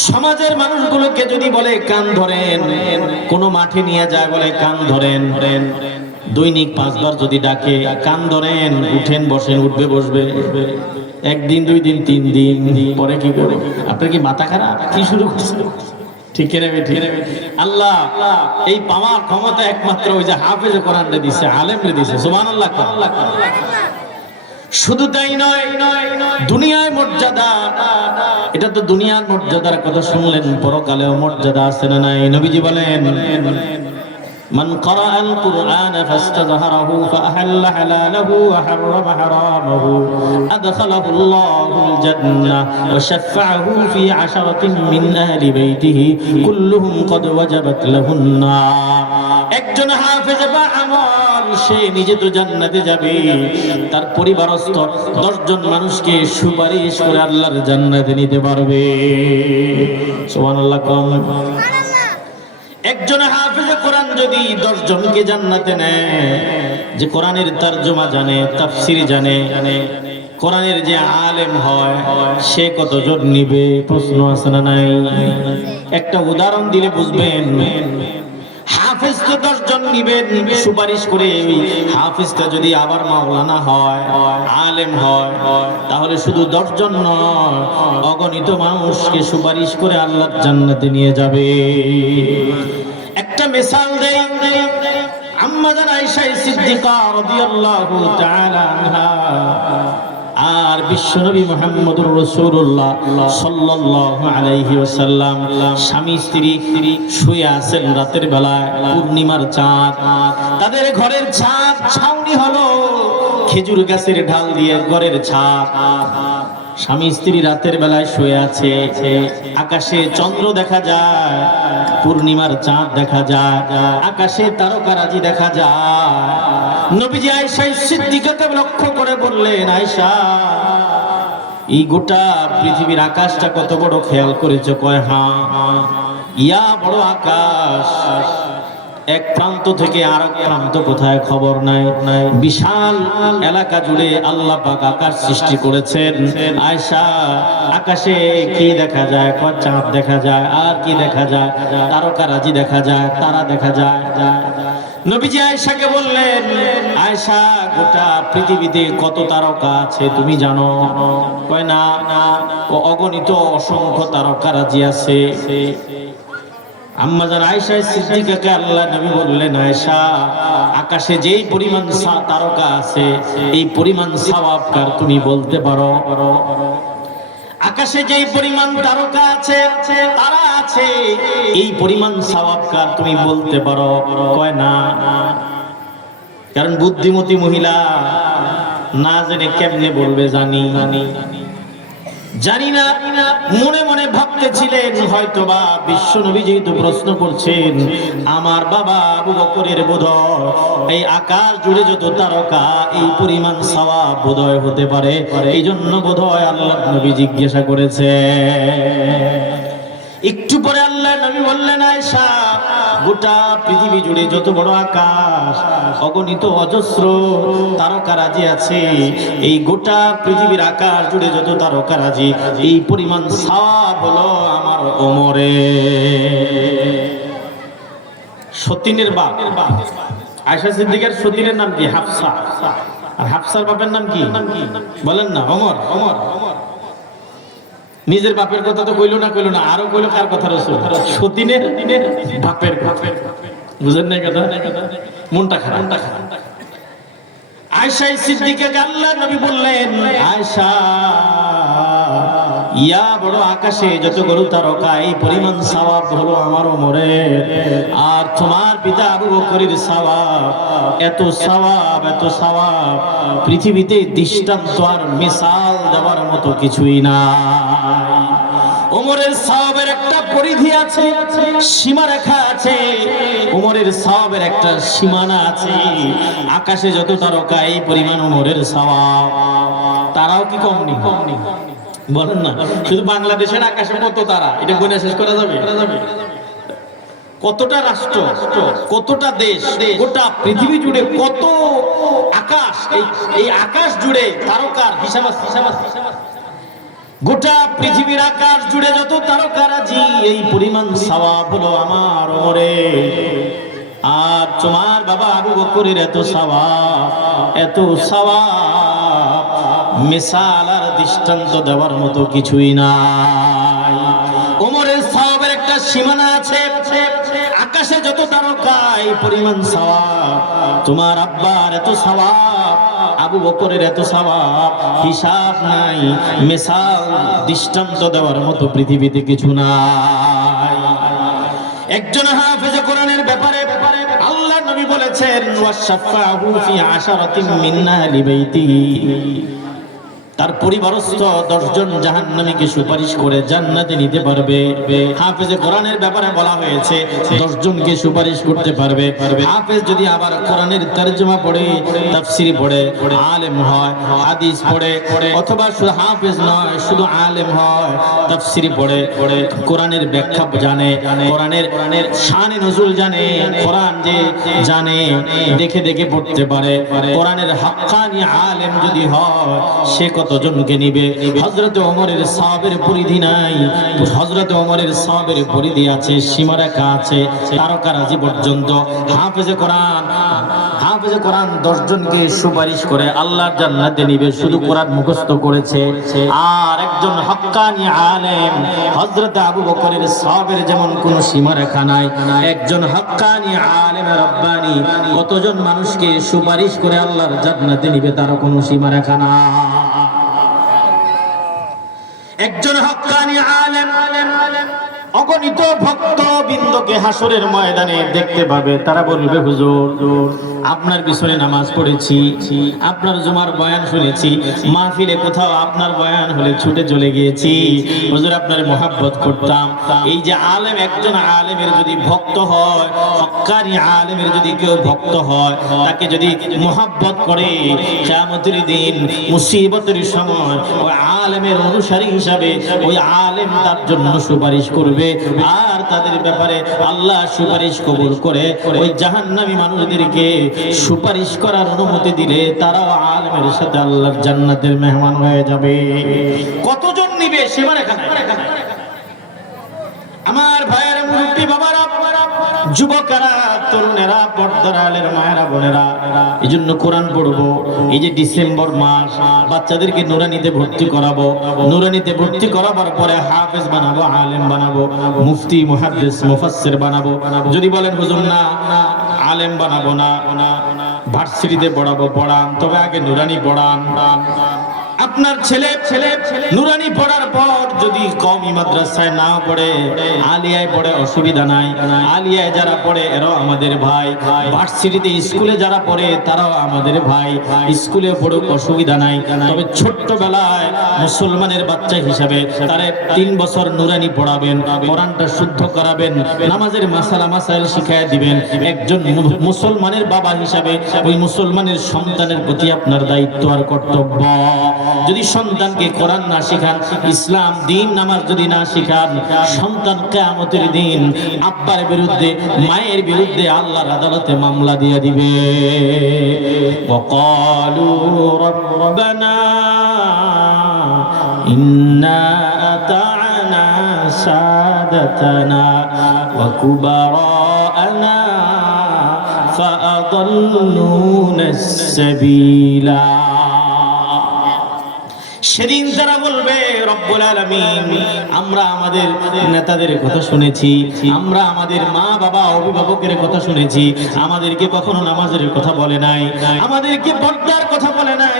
সমাজের মানুষগুলোকে যদি বলে কান ধরেন, কোন মাঠে নিয়ে যায় বলে কান ধরেন, দৈনিক 5 বার যদি ডাকে কান ধরেন, উঠেন, বসেন, উঠবে, বসবে, একদিন, 2 দিন, 3 দিন পরে কি করে? আপনার কি মাথা খারাপ? কি শুরু করছে? ঠিক কিনা বেঠিক? আল্লাহ এই পাওয়ার ক্ষমতা একমাত্র ওই যে হাফেজে কোরআনরে দিছে, আলেমরে দিছে। সুবহানাল্লাহ। শুধু তাই নয়, দুনিয়ায় মর্যাদা, এটা তো দুনিয়ার মর্যাদার কথা শুনলেন, পরকালেও মর্যাদা আছে না নাই? নবীজি বলেন, من قرأ القرآن فاستظهره فأحل حلاله وحرم حرامه أدخله الله الجنة وشفعه في 10 من أهل بيته كلهم قد وجبت له النار। একজন হাফেজ বা আমল, সে নিজে তো জান্নাতে যাবে, তার পরিবারস্থ 10 জন মানুষকে সুপারিশ করে আল্লাহর জান্নাতে নিতে পারবে। সুবহানাল্লাহ। একজন হাফেজে কোরআন যদি 10 জনকে জান্নাতে নেয়, যে কোরআনের তরজমা জানে, তাফসীর জানে, কোরআনের যে আলেম হয়, সে কতজন নিবে? প্রশ্ন আছে না নাই? একটা উদাহরণ দিলে বুঝবেন। হাফেজ তো 10 জন নিবেন সুপারিশ করে, ওই হাফেজটা যদি আবার মাওলানা হয়, আলেম হয়, তাহলে শুধু 10 জন নয়, অগণিত মানুষকে সুপারিশ করে আল্লাহর জান্নাতে নিয়ে যাবে। একটা মিসাল দেই, আম্মা জান আয়েশা সিদ্দিকা রাদিয়াল্লাহু তাআলা আনহা আর বিশ্বনবী মুহাম্মদুর রাসূলুল্লাহ সাল্লাল্লাহু আলাইহি ওয়াসাল্লাম স্বামী স্ত্রী শুয়ে আছেন রাতের বেলায়, পূর্ণিমার চাঁদ, তাদের ঘরের ছাদ ছাউনি হলো খেজুর গাছের ঢাল দিয়ে ঘরের ছাদ। স্বামী স্ত্রী রাতের বেলায় শুয়ে আছে, আকাশে চন্দ্র দেখা যায়, পূর্ণিমার চাঁদ দেখা যায়, আকাশে তারকারাজি দেখা যায়। নবীজি আয়েশা সিদ্দিকাকে লক্ষ্য করে বললেন, আয়েশা, এই গোটা পৃথিবীর আকাশটা কত বড় খেয়াল করেছো? কয় হ্যাঁ। ইয়া বড় আকাশ, এক প্রান্ত থেকে আরেক প্রান্ত কোথায় খবর নাই, বিশাল এলাকা জুড়ে আল্লাহ পাক আকাশ সৃষ্টি করেছেন। আয়েশা, আকাশে কি দেখা যায়? কয় চাঁদ দেখা যায়। আর কি দেখা যায়? তারকারাজি দেখা যায়, তারা দেখা যায়। নবীজি আয়েশাকে বললেন, আয়েশা, গোটা পৃথিবীতে কত তারকা আছে তুমি জানো? কয় না। অগণিত অসংখ্য তারকারাজি আছে। আম্মা জান আয়েশা সিদ্দিকাকে আল্লাহ নবী বললেন, আয়েশা, আকাশে যেই পরিমাণ তারকা আছে এই পরিমাণ সওয়াব কার তুমি বলতে পারো? আকাশে যেই পরিমাণ তারকা আছে, তারা আছে, এই পরিমাণ সওয়াব কার তুমি বলতে পারো? কয় না। কারণ বুদ্ধিমতী মহিলা না জেনে কেমনে বলবে জানি না। মনে মনে ভাবতেছিলেন হয়তোবা বিশ্ব নবী যেহেতু প্রশ্ন করছেন, আমার বাবা আবু বকরের বোধহয় এই আকাশ জুড়ে যত তারকা এই পরিমাণ সওয়াব বোধহয় হতে পারে, এই জন্য বোধহয় আল্লাহ নবী জিজ্ঞাসা করেছে। একটু পরে আল্লাহ নবী বললেন, আয়েশা, গোটা পৃথিবী জুড়ে যত বড় আকাশ, অগণিত অজস্র তারকারাজি আছে, এই গোটা পৃথিবীর আকাশ জুড়ে যত তারকারাজি এই পরিমাণ সওয়াব হলো আমার ওমরের। সতীনের বাপ আয়েশা সিদ্দিকার সতীনের নাম কি? হাফসা। আর হাফসার বাপের নাম কি বলেন না? ওমর। নিজের বাপের কথা তো কইলো না, আরো কইলো কার কথা? রাসূল। সতীনের বাপের কথা বুঝেন না কথা? মনটা খারাপ। আয়েশা সিদ্দিকাকে আল্লাহ নবী বললেন, আয়েশা, ইয়া বড় আকাশে যত গরু তারকা এই পরিমাণ সওয়াব হলো আমার ওমরের, আর তোমার পিতা আবু বকরের সওয়াব, এত সওয়াব পৃথিবীতে দৃষ্টান্ত আর মিসাল দেওয়ার মতো কিছুই নাই। ওমরের সওয়াবের একটা পরিধি আছে, সীমারেখা আছে, ওমরের সওয়াবের একটা সীমানা আছে। আকাশে যত তারকা এই পরিমাণ ওমরের সওয়াব, তারাও কি কম নেই? বলেন না। শুধু বাংলাদেশের আকাশে কত তারা, এটা গুণে শেষ করা যাবে? কতটা রাষ্ট্র, কতটা দেশ, গোটা পৃথিবী জুড়ে কত আকাশ, এই আকাশ জুড়ে তারকার হিসাব আছে। গোটা পৃথিবীর আকাশ জুড়ে যত তারকারাজি এই পরিমাণ সওয়াব হলো আমার ওমরের, আর তোমার বাবা আবু বকরের এত সওয়াব মিসাল আর দৃষ্টান্ত দেওয়ার মতো কিছুই নাই। ওমরের সওয়াবের একটা সীমানা আছে। আকাশে যত তারকা এই পরিমাণ সওয়াব, তোমার আব্বার এত সওয়াব, আবু বকরের এত সওয়াব, হিসাব নাই, মিসাল দৃষ্টান্ত দেওয়ার মতো পৃথিবীতে কিছু নাই। একজন হাফেজে কোরআনের ব্যাপারে আল্লাহ নবী বলেছেন, ওয়াশফাহু ফি আশারাতিন মিন আহলি বাইতি, তার পরিবারস্থ 10 জন জাহান্নামীকে সুপারিশ করে জান্নাতে নিতে পারবে। হাফেজে কোরআনের ব্যাপারে বলা হয়েছে 10 জনকে সুপারিশ করতে পারবে। হাফেজ যদি আবার কোরআনের তরজমা পড়ে, তাফসীর পড়ে, আলেম হয়, হাদিস পড়ে, অথবা শুধু হাফেজ নয়, শুধু আলেম হয়, তাফসীর পড়ে, কোরআনের ব্যাখ্যা জানে, কোরআনের শানে নজুল জানে, কোরআন যে জানে, দেখে দেখে পড়তে পারে, কোরআনের হাক্কানি আলেম যদি হয়, সে কতজনকে নিবে? হযরত ওমরের সওয়াবের পরিধি নাই, হযরত ওমরের সওয়াবের পরিধি আছে, সীমারেখা আছে, তারকারাজি পর্যন্ত। হাফেজে কোরআন 10 জনকে সুপারিশ করে আল্লাহর জান্নাতে নিবে, শুধু কোরআন মুখস্থ করেছে। আর একজন হক্কানি আলেম, হযরত আবু বকরের সওয়াবের যেমন কোনো সীমারেখা নাই, একজন হক্কানি আলেম রব্বানি কতজন মানুষকে সুপারিশ করে আল্লাহর জান্নাতে নিবে, তারও কোনো সীমারেখা নাই। একজন হক্কানি আলেম অগণিত ভক্ত বিন্দুকে হাসরের ময়দানে দেখতে পাবে। তারা বলবে, হুজুর, আপনার পিছনে নামাজ পড়েছি, আপনার জুমার বয়ান শুনেছি, মাহফিলে কোথাও আপনার বয়ান হলে ছুটে চলে গিয়েছি, হুজুর আপনার মহব্বত করতাম। এই যে আলেম, একজন আলেমের যদি ভক্ত হয়, হক্কানি আলেমের যদি কেউ ভক্ত হয়, তাকে যদি মহব্বত করে, কিয়ামতের দিন মুসিবতের সময় ওই আলেমের অনুসারী হিসাবে ওই আলেম তার জন্য সুপারিশ করবে। আর তাদের ব্যাপারে আল্লাহ সুপারিশ কবুল করে ওই জাহান্নামী মানুষদেরকে সুপারিশ করার অনুমতি দিলে তারাও আলেমের সাথে আল্লাহর জান্নাতের মেহমান হয়ে যাবে। কতজন নিবে সীমারেখা নাই। আমার ভাইয়েরা, মুরব্বী বাবারা, যুবকেরা, তরুণেরা, পর্দার আলের মায়েরা, বোনেরা, এই জন্য কোরআন পড়বো। এই যে ডিসেম্বর মাস, বাচ্চাদেরকে নুরানিতে ভর্তি করাবো। নুরানিতে ভর্তি করাবার পরে হাফেজ বানাবো, আলেম বানাবো, মুফতি, মুহাদ্দিস, মুফাসসির বানাবো। যদি বলেন হুজুর না, আলেম বানাবো না, ভার্সিটিতে পড়াবো, পড়ান, তবে আগে নুরানি পড়ান। আপনার ছেলে নুরানি পড়ার পর যদি কওমি মাদ্রাসায় না পড়ে, আলিয়ায় পড়ে, অসুবিধা নাই। আলিয়ায় যারা পড়ে এরাও আমাদের ভাই, ভার্সিটিতে স্কুলে যারা পড়ে তারাও আমাদের ভাই, স্কুলে পড়ুক, অসুবিধা নাই। তবে ছোট্টবেলায় মুসলমানের বাচ্চা হিসাবে তারে 3 বছর নুরানি পড়াবেন, কোরআনটা শুদ্ধ করাবেন, নামাজের মাসালা মাসাইল শিখায় দিবেন। একজন মুসলমানের বাবা হিসাবে ওই মুসলমানের সন্তানের প্রতি আপনার দায়িত্ব আর কর্তব্য। যদি সন্তানকে কোরআন না শিখান, ইসলাম দিন নামাজ যদি না শিখান, সন্তান কিয়ামতের দিন আব্বার বিরুদ্ধে, মায়ের বিরুদ্ধে আল্লাহর আদালতে মামলা দিয়ে দিবে। ওয়াকালু রাব্বানা ইন্না আতা'না সাদাতানা ওয়া কুবারা'না ফাআদাল্লুনা সাবিলা। সেদিন তারা বলবে, রব্বুল আলামিন, আমরা আমাদের নেতাদের কথা শুনেছি, আমরা আমাদের মা বাবা অভিভাবকের কথা শুনেছি, আমাদেরকে কখনো নামাজের কথা বলে নাই, আমাদেরকে পর্দার কথা বলে নাই,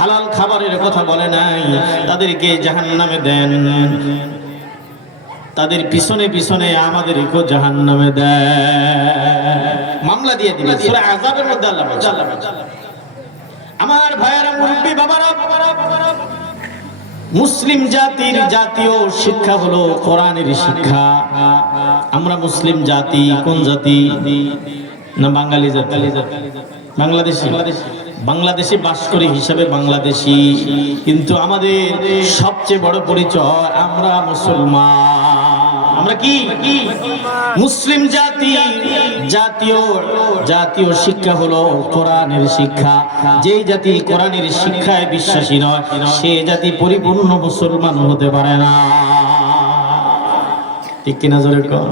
হালাল খাবারের কথা বলে নাই, তাদেরকে জাহান্নামে দেন, তাদের পিছনে পিছনে আমাদেরকেও জাহান্নামে দেয়, মামলা দিয়ে দিবে। সূরা আযাবের মধ্যে আল্লাহ বলছে। আমার ভাইয়েরা, মুরব্বী বাবারা, মুসলিম জাতির জাতীয় শিক্ষা হলো কোরআনের শিক্ষা। আমরা মুসলিম জাতি, কোন জাতি? না বাঙালি জাতি, বাংলাদেশি। বাংলাদেশে বাস করি হিসাবে বাংলাদেশি, কিন্তু আমাদের সবচেয়ে বড় পরিচয় আমরা মুসলমান। আমরা কি মুসলিম জাতি। জাতীয় শিক্ষা হলো কোরআনের শিক্ষা। যেই জাতি কোরআনের শিক্ষায় বিশ্বাসী নয়, সে জাতি পরিপূর্ণ মুসলমান হতে পারে না। ঠিক কিনা জোরে কর।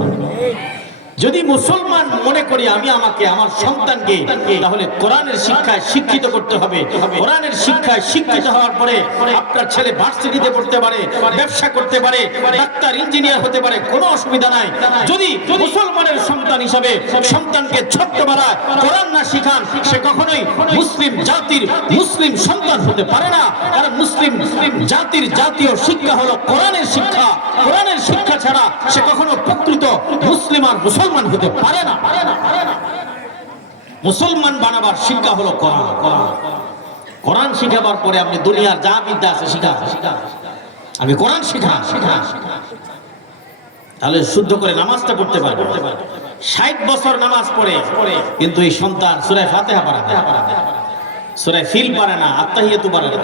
যদি মুসলমান মনে করি আমি আমাকে, আমার সন্তানকে, তাহলে কোরআনের শিক্ষায় শিক্ষিত করতে হবে। কোরআনের শিক্ষায় শিক্ষিত হওয়ার পরে আপনার ছেলে ভার্সিটিতে পড়তে পারে, ব্যবসা করতে পারে, ডাক্তার, ইঞ্জিনিয়ার হতে পারে, কোনো অসুবিধা নাই। যদি মুসলমানের সন্তান হিসাবে সন্তানকে ছোট্টবেলায় কোরআন না শিখান, সে কখনোই মুসলিম জাতির মুসলিম সন্তান হতে পারে না। কারণ মুসলিম জাতির জাতীয় শিক্ষা হলো কোরআনের শিক্ষা। কোরআনের শিক্ষা ছাড়া সে কখনো প্রকৃত মুসলিম আর মুসলমান হতে পারে না। মুসলমান বানাবার শিক্ষা হলো কোরআন। কোরআন শিখাবার পরে আপনি দুনিয়ার যা বিদ্যা আছে শিখা, আমি কোরআন শিখা, তাহলে শুদ্ধ করে নামাজটা পড়তে পারবে। 60 বছর নামাজ পড়ে কিন্তু এই সন্তান সূরা ফাতিহা পারে না, সূরা ফিল পারে না, আত্তাহিয়াতু পারে না,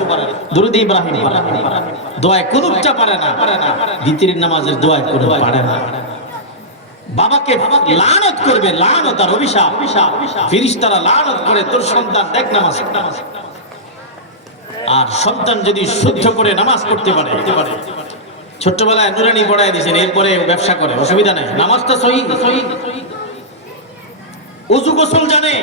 দুরূদ ইব্রাহিম পারে না, দোয়া কুনুতটা পারে না, দ্বিতীয় নামাজের দোয়া কুনুত পারে না। বাবাকে লানত করবে, লানত আর অভিশাপ, ফেরেশতারা লানত করে, তোর সন্তান দেখ নামাজ। আর সন্তান যদি শুদ্ধ করে নামাজ পড়তে পারে, ছোট্টবেলায় নুরানি পড়ায় দিয়েছেন, এরপরে ব্যবসা করে, অসুবিধা নেই, নামাজটা সহি। ওযু গোসল জানে।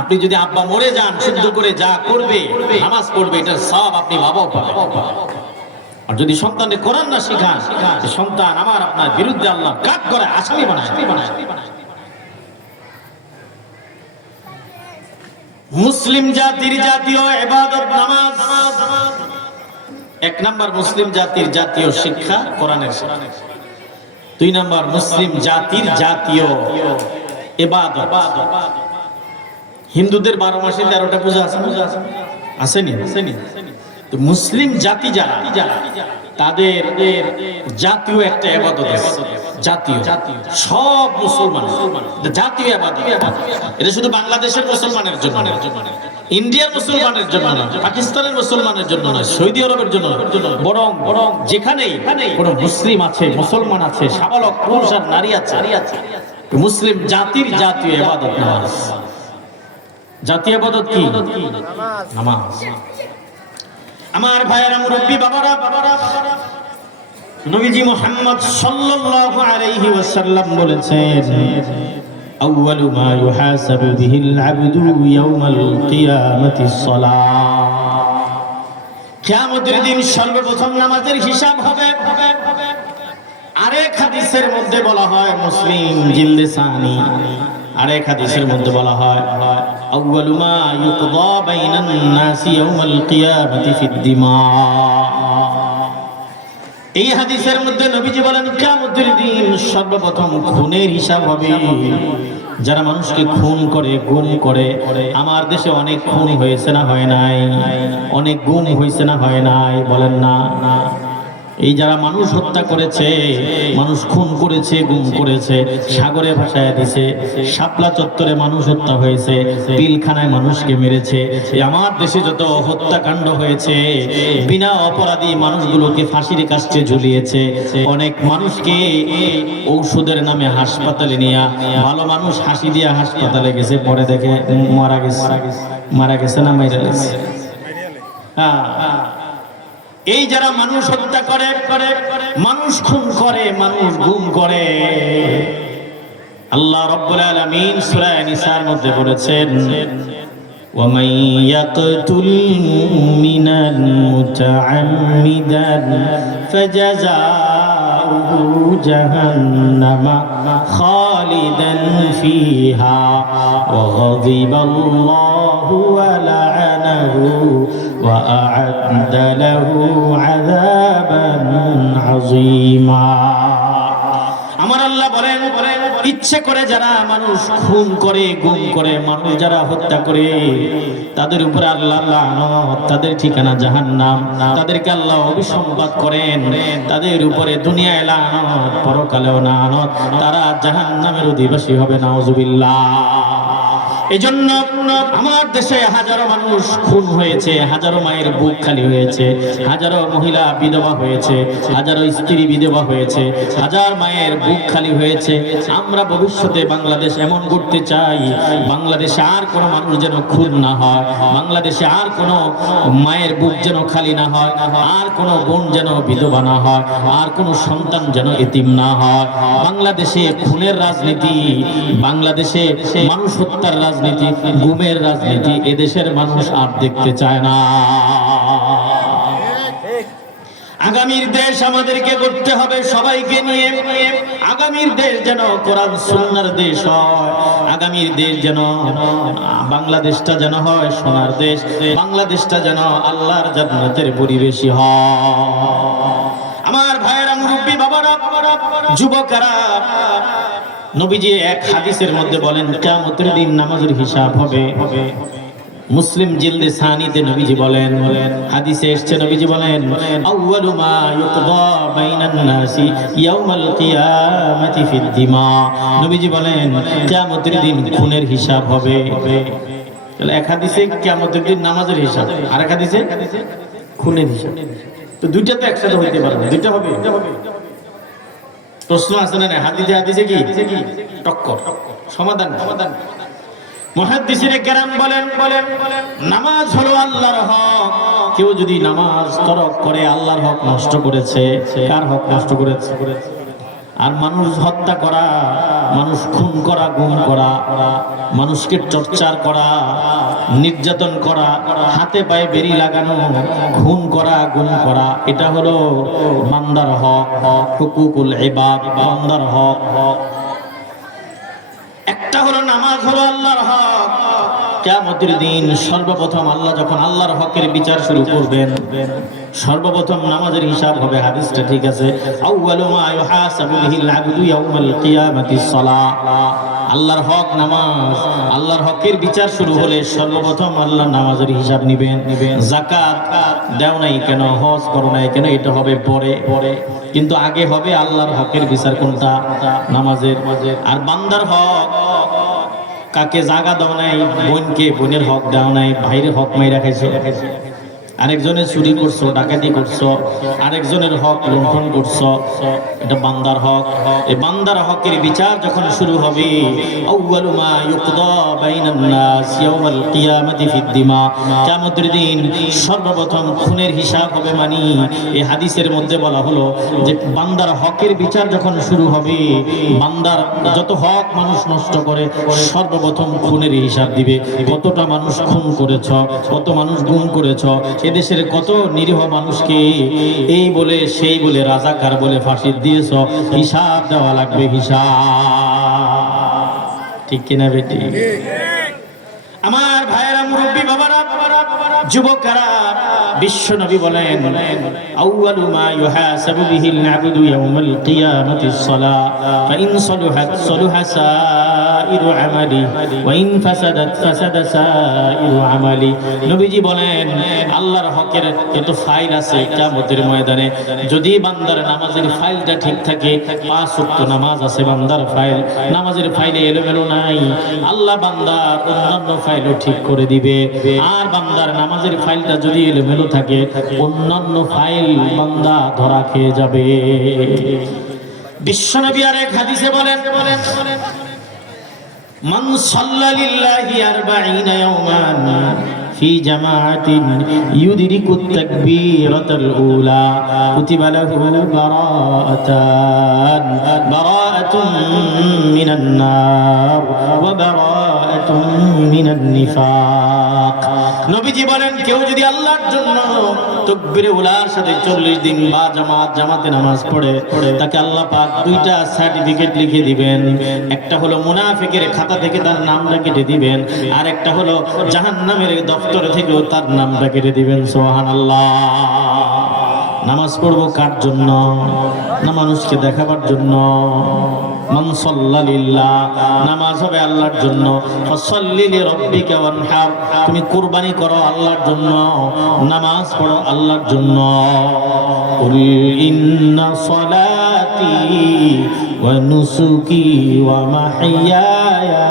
আপনি যদি আব্বা মরে যান, শুদ্ধ করে যা করবে, নামাজ পড়বে, এটার সওয়াব আপনি বাবাও পাবেন। আর যদি সন্তানকে কোরআন না শিখান, সন্তান আমার আপনার বিরুদ্ধে আল্লাহ কাট করে আসামি বানায়। মুসলিম জাতির জাতীয় ইবাদত নামাজ। 1 নাম্বার মুসলিম জাতির জাতীয় শিক্ষা কোরআনের শিক্ষা। 2 নাম্বার মুসলিম জাতির জাতীয় ইবাদত। হিন্দুদের 12 মাসে 13টা পূজা আছে, আসেনি? তো মুসলিম জাতি যারা, তাদের জাতীয় একটা ইবাদত আছে, জাতীয় সব মুসলমান জাতীয় ইবাদত। এটা শুধু বাংলাদেশের মুসলমানের জন্য, ইন্ডিয়ার মুসলমানের জন্য না, পাকিস্তানের মুসলমানের জন্য না, সৌদি আরবের জন্য, বরং যেখানেই কোনো মুসলিম আছে, মুসলমান আছে, সাবালক পুরুষ আর নারী আছে, মুসলিম জাতির জাতীয় ইবাদত নামাজ। জাতীয় ইবাদত কি? নামাজ। আমার ভাইয়েরা, মুরব্বী বাবারা, নবীজি মুহাম্মদ সাল্লাল্লাহু আলাইহি ওয়াসাল্লাম বলেছেন, আউয়ালু মা ইউহাসাবু বিহিল আবদু ইয়াউমাল কিয়ামাতিস সালাহ। কিয়ামতের দিন সর্বপ্রথম নামাজের হিসাব হবে। আরেক হাদিসের মধ্যে বলা হয়, মুসলিম জিলদে সানি, আরেক হাদিসের মধ্যে বলা হয়, আউয়ালু মা ইউকদা বাইনান নাসি ইয়াউমাল কিয়ামাতি ফিদ দিমা। এই হাদিসের মধ্যে নবীজি বলেন, কিয়ামতের দিন সর্বপ্রথম খুনের হিসাব হবে। যারা মানুষকে খুন করে, গুম করে, আমার দেশে অনেক খুন হয়েছে না হয় নাই? অনেক গুম হয়েছে না হয় নাই? বলেন না? এই যারা মানুষ হত্যা করেছে, মানুষ খুন করেছে, গুম করেছে, সাগরে ভাসায় দিছে, শাপলা চত্বরে মানুষ হত্যা হয়েছে, পিলখানায় মানুষকে মেরেছে, আমার দেশে যত হত্যাকাণ্ড হয়েছে, বিনা অপরাধী মানুষগুলোকে ফাঁসির কাস্টে ঝুলিয়েছে, অনেক মানুষকে ঔষধের নামে হাসপাতালে নিয়ে, ভালো মানুষ হাসি দিয়ে হাসপাতালে গেছে, পরে দেখে মারা গেছে না মাইরা গেছে। হ্যাঁ, এই যারা মানুষ হত্যা করে, মানুষ খুন করে, মানুষ গুম করে, আল্লাহ রাব্বুল আলামিন সূরা নিসার মধ্যে বলেছেন, وَمَن يَقْتُلْ مُؤْمِنًا مُتَعَمِّدًا فَجَزَاؤُهُ جَهَنَّمَ خَالِدًا فِيهَا وَغَضِبَ اللَّهُ وَلَعَنَهُ وَأَعَدَّ لَهُ عَذَابًا عَظِيمًا। আমার আল্লাহ বলেন, ইচ্ছে করে যারা মানুষ খুন করে, গুম করে, মানুষ যারা হত্যা করে, তাদের উপরে আল্লাহ লানত, তাদের ঠিকানা জাহান্নাম, তাদেরকে আল্লাহ অভিসম্পাত করেন, তাদের উপরে দুনিয়ায় লানত, পরকালেও লানত, তারা জাহান্নামের অধিবাসী হবে, নাউজুবিল্লাহ। এজন্য আমার দেশে হাজারো মানুষ খুন হয়েছে, হাজারো মায়ের বুক খালি হয়েছে, হাজারো মহিলা বিধবা হয়েছে, হাজারো স্ত্রী বিধবা হয়েছে, হাজার মায়ের বুক খালি হয়েছে। আমরা ভবিষ্যতে বাংলাদেশ এমন করতে চাই, বাংলাদেশে আর কোনো মানুষ যেন খুন না হয়, বাংলাদেশে আর কোনো মায়ের বুক যেন খালি না হয়, আর কোনো বোন যেন বিধবা না হয়, আর কোনো সন্তান যেন এতিম না হয়। বাংলাদেশে খুনের রাজনীতি, বাংলাদেশে মানুষ হত্যার রাজনীতি, গুমের রাজনীতি এদেশের মানুষ আর দেখতে চায় না। আগামীর দেশ আমাদেরকে করতে হবে সবাইকে নিয়ে। আগামীর দেশ যেন কোরআন সুন্নাহর দেশ হয়, আগামীর দেশ যেন বাংলাদেশটা যেন হয় সোনার দেশ, বাংলাদেশটা যেন আল্লাহর জান্নাতের পরিবেশই হয়। আমার ভাইয়েরা, মুরব্বী বাবারা, যুবকেরা, নবীজি এক হাদিসের মধ্যে বলেন, কিয়ামতের দিন নামাজের হিসাব হবে। মুসলিম জিলদে সানিতে নবীজি বলেন, হাদিসে এসেছে, নবীজি বলেন, আউয়ালু মা ইউকদা বাইনান নাসি ইয়াউমাল কিয়ামাতি ফিদ দিমা। নবীজি বলেন, কিয়ামতের দিন খুনের হিসাব হবে। তাহলে এক হাদিসে কিয়ামতের দিন নামাজের হিসাব, আর এক হাদিসে খুনের হিসাব। তো দুইটা তো একসাথে হইতে পারে না, দুইটা হবে। প্রশ্ন আছে না? হাদিসে কি টক্কর, সমাধান। মুহাদ্দিসিনে কেরাম বলেন, নামাজ হলো আল্লাহর হক। কেউ যদি নামাজ তরক করে, আল্লাহর হক নষ্ট করেছে। কার হক নষ্ট করেছে? আর মানুষ হত্যা করা, মানুষ খুন করা, গুম করা, মানুষকে টর্চার করা, নির্যাতন করা, হাতে পায়ে বেরি লাগানো, খুন করা, গুম করা, এটা হলো বান্দার হক, হুকুকুল ইবাদ, বান্দার হক। একটা হলো নামাজ, হলো আল্লাহর হক। কিয়ামতের দিন সর্বপ্রথম আল্লাহ যখন আল্লাহর হকের বিচার শুরু করবেন, সর্বপ্রথম নামাজের হিসাব হবে। হাদিসটা ঠিক আছে, আউয়ালু মা ইউহাসাবু বিহিল আবদু ইয়াউমাল কিয়ামাতিস সালাহ। আল্লাহর হক নামাজ, আল্লাহর হকের বিচার শুরু হলে সর্বপ্রথম আল্লাহ নামাজের হিসাব নিবেন। যাকাত দাও নাই কেন, হজ করো নাই কেন, এটা হবে পরে, কিন্তু আগে হবে আল্লাহর হকের বিচার। কোনটা? নামাজের। আর বান্দার হক, কাকে জাগা দাও নাই, বোনকে বোনের হক দাও নাই, ভাইয়ের হক মাইরা খাইছো, আরেকজনের চুরি করছো, ডাকাতি করছো, আরেকজনের হক লুণ্ঠন করছো, এটা বান্দার হক। এই বান্দার হকের বিচার যখন শুরু হবে, আউয়ালু মা ইউকদা বাইনান নাস ইয়াউমাল কিয়ামাতি ফিদ দিমা, কিয়ামতের দিন সর্বপ্রথম খুনের হিসাব হবে। মানে এই হাদিসের মধ্যে বলা হলো যে বান্দার হকের বিচার যখন শুরু হবে, বান্দার যত হক মানুষ নষ্ট করে সর্বপ্রথম খুনের হিসাব দিবে। কতটা মানুষ খুন করেছ, কত মানুষ গুম করেছ, এদেশের কত নিরীহ মানুষকে এই বলে সেই বলে রাজাকার বলে ফাঁসি দিয়েছ, হিসাব দেওয়া লাগবে, হিসাব। ঠিক কিনা বেটি? আমার ভাইয়েরা, মুরব্বী বাবারা, যুবকেরা, বিশ্ব নবী বলেন আউয়ালু মা ইউহাসাবু বিহিল আবদু ইয়াউমাল কিয়ামাতিস সালাহ ফাইন সালুহাত সালুহা সাইরু আমালি ওয়া ইন ফাসাদাত ফাসাদা সাইরু আমালি। নবীজি বলেন আল্লাহর হকের কত ফাইল আছে কিয়ামতের ময়দানে। যদি বান্দার নামাজের ফাইলটা ঠিক থাকে, 5 ওয়াক্ত নামাজ আছে বান্দার ফাইল, নামাজের ফাইলে এলোমেলো নাই, আল্লাহ বান্দার অন্যান্য ফাইলও ঠিক করে দিবে। আর বান্দার নামাজের ফাইলটা যদি এলোমেলো থাকে, অন্যান্য ফাইল বান্দা ধরা খেয়ে যাবে। বিশ্বনবী আর এক হাদিসে বলেন মান সাল্লা লিল্লাহি 40 ইয়াওমান ফি জামাআতিন ইউদরিকুত তাকবীরাতাল উলা কুতিবা লাহু বারাআতুন মিনান নার ওয়া বারাআতুন মিনান নিফাক। নবীজি বলেন কেউ যদি আল্লাহর জন্য তাকবীরে উলার সাথে 40 দিন বা জামাতে নামাজ পড়ে, তাকে আল্লাহ পাক 2টা সার্টিফিকেট লিখে দিবেন। একটা হলো মুনাফিকের খাতা থেকে তার নামটা কেটে দিবেন, আর একটা হলো জাহান্নামের দফতর থেকেও তার নামটা কেটে দিবেন। সুবহানাল্লাহ। নামাজ পড়বো কার জন্য? না মানুষকে দেখাবার জন্য। মান সাল্লা লিল্লাহ, নামাজ হবে আল্লাহর জন্য। ফাসাল্লি লিরাব্বিকা ওয়ানহার, তুমি কুরবানি করো আল্লাহর জন্য, নামাজ পড়ো আল্লাহর জন্য। কুল ইন্না সালাতি ওয়া নুসুকি ওয়া মাহইয়ায়া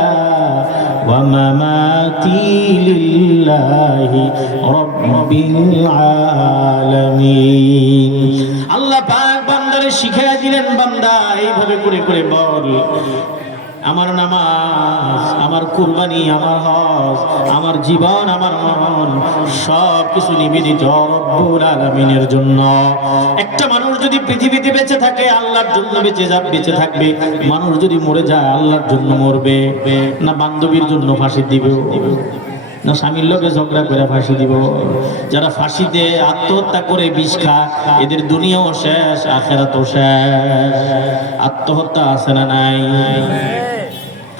ওয়া মামাতি লিল্লাহি রাব্বিল আলামিন। আল্লাহ পাক বান্দারে শিখিয়ে দিলেন, বান্দা এইভাবে করে করে বল, আমার নামাজ, আমার কুরবানি, আমার হজ, আমার জীবন, আমার মন সব কিছু নিবেদিত রব্বুল আলামিনের জন্য। একটা মানুষ যদি পৃথিবীতে বেঁচে থাকে আল্লাহর জন্য বেঁচে থাকবে, মানুষ যদি মরে যায় আল্লাহর জন্য মরবে। না বান্ধবীর জন্য ফাঁসি দিবে, না স্বামীর লোকে ঝগড়া করে ফাঁসি দিব। যারা ফাঁসিতে আত্মহত্যা করে বিষ খায়, এদের দুনিয়াও শেষ, আখিরাতও শেষ। আত্মহত্যা আছে না নাই?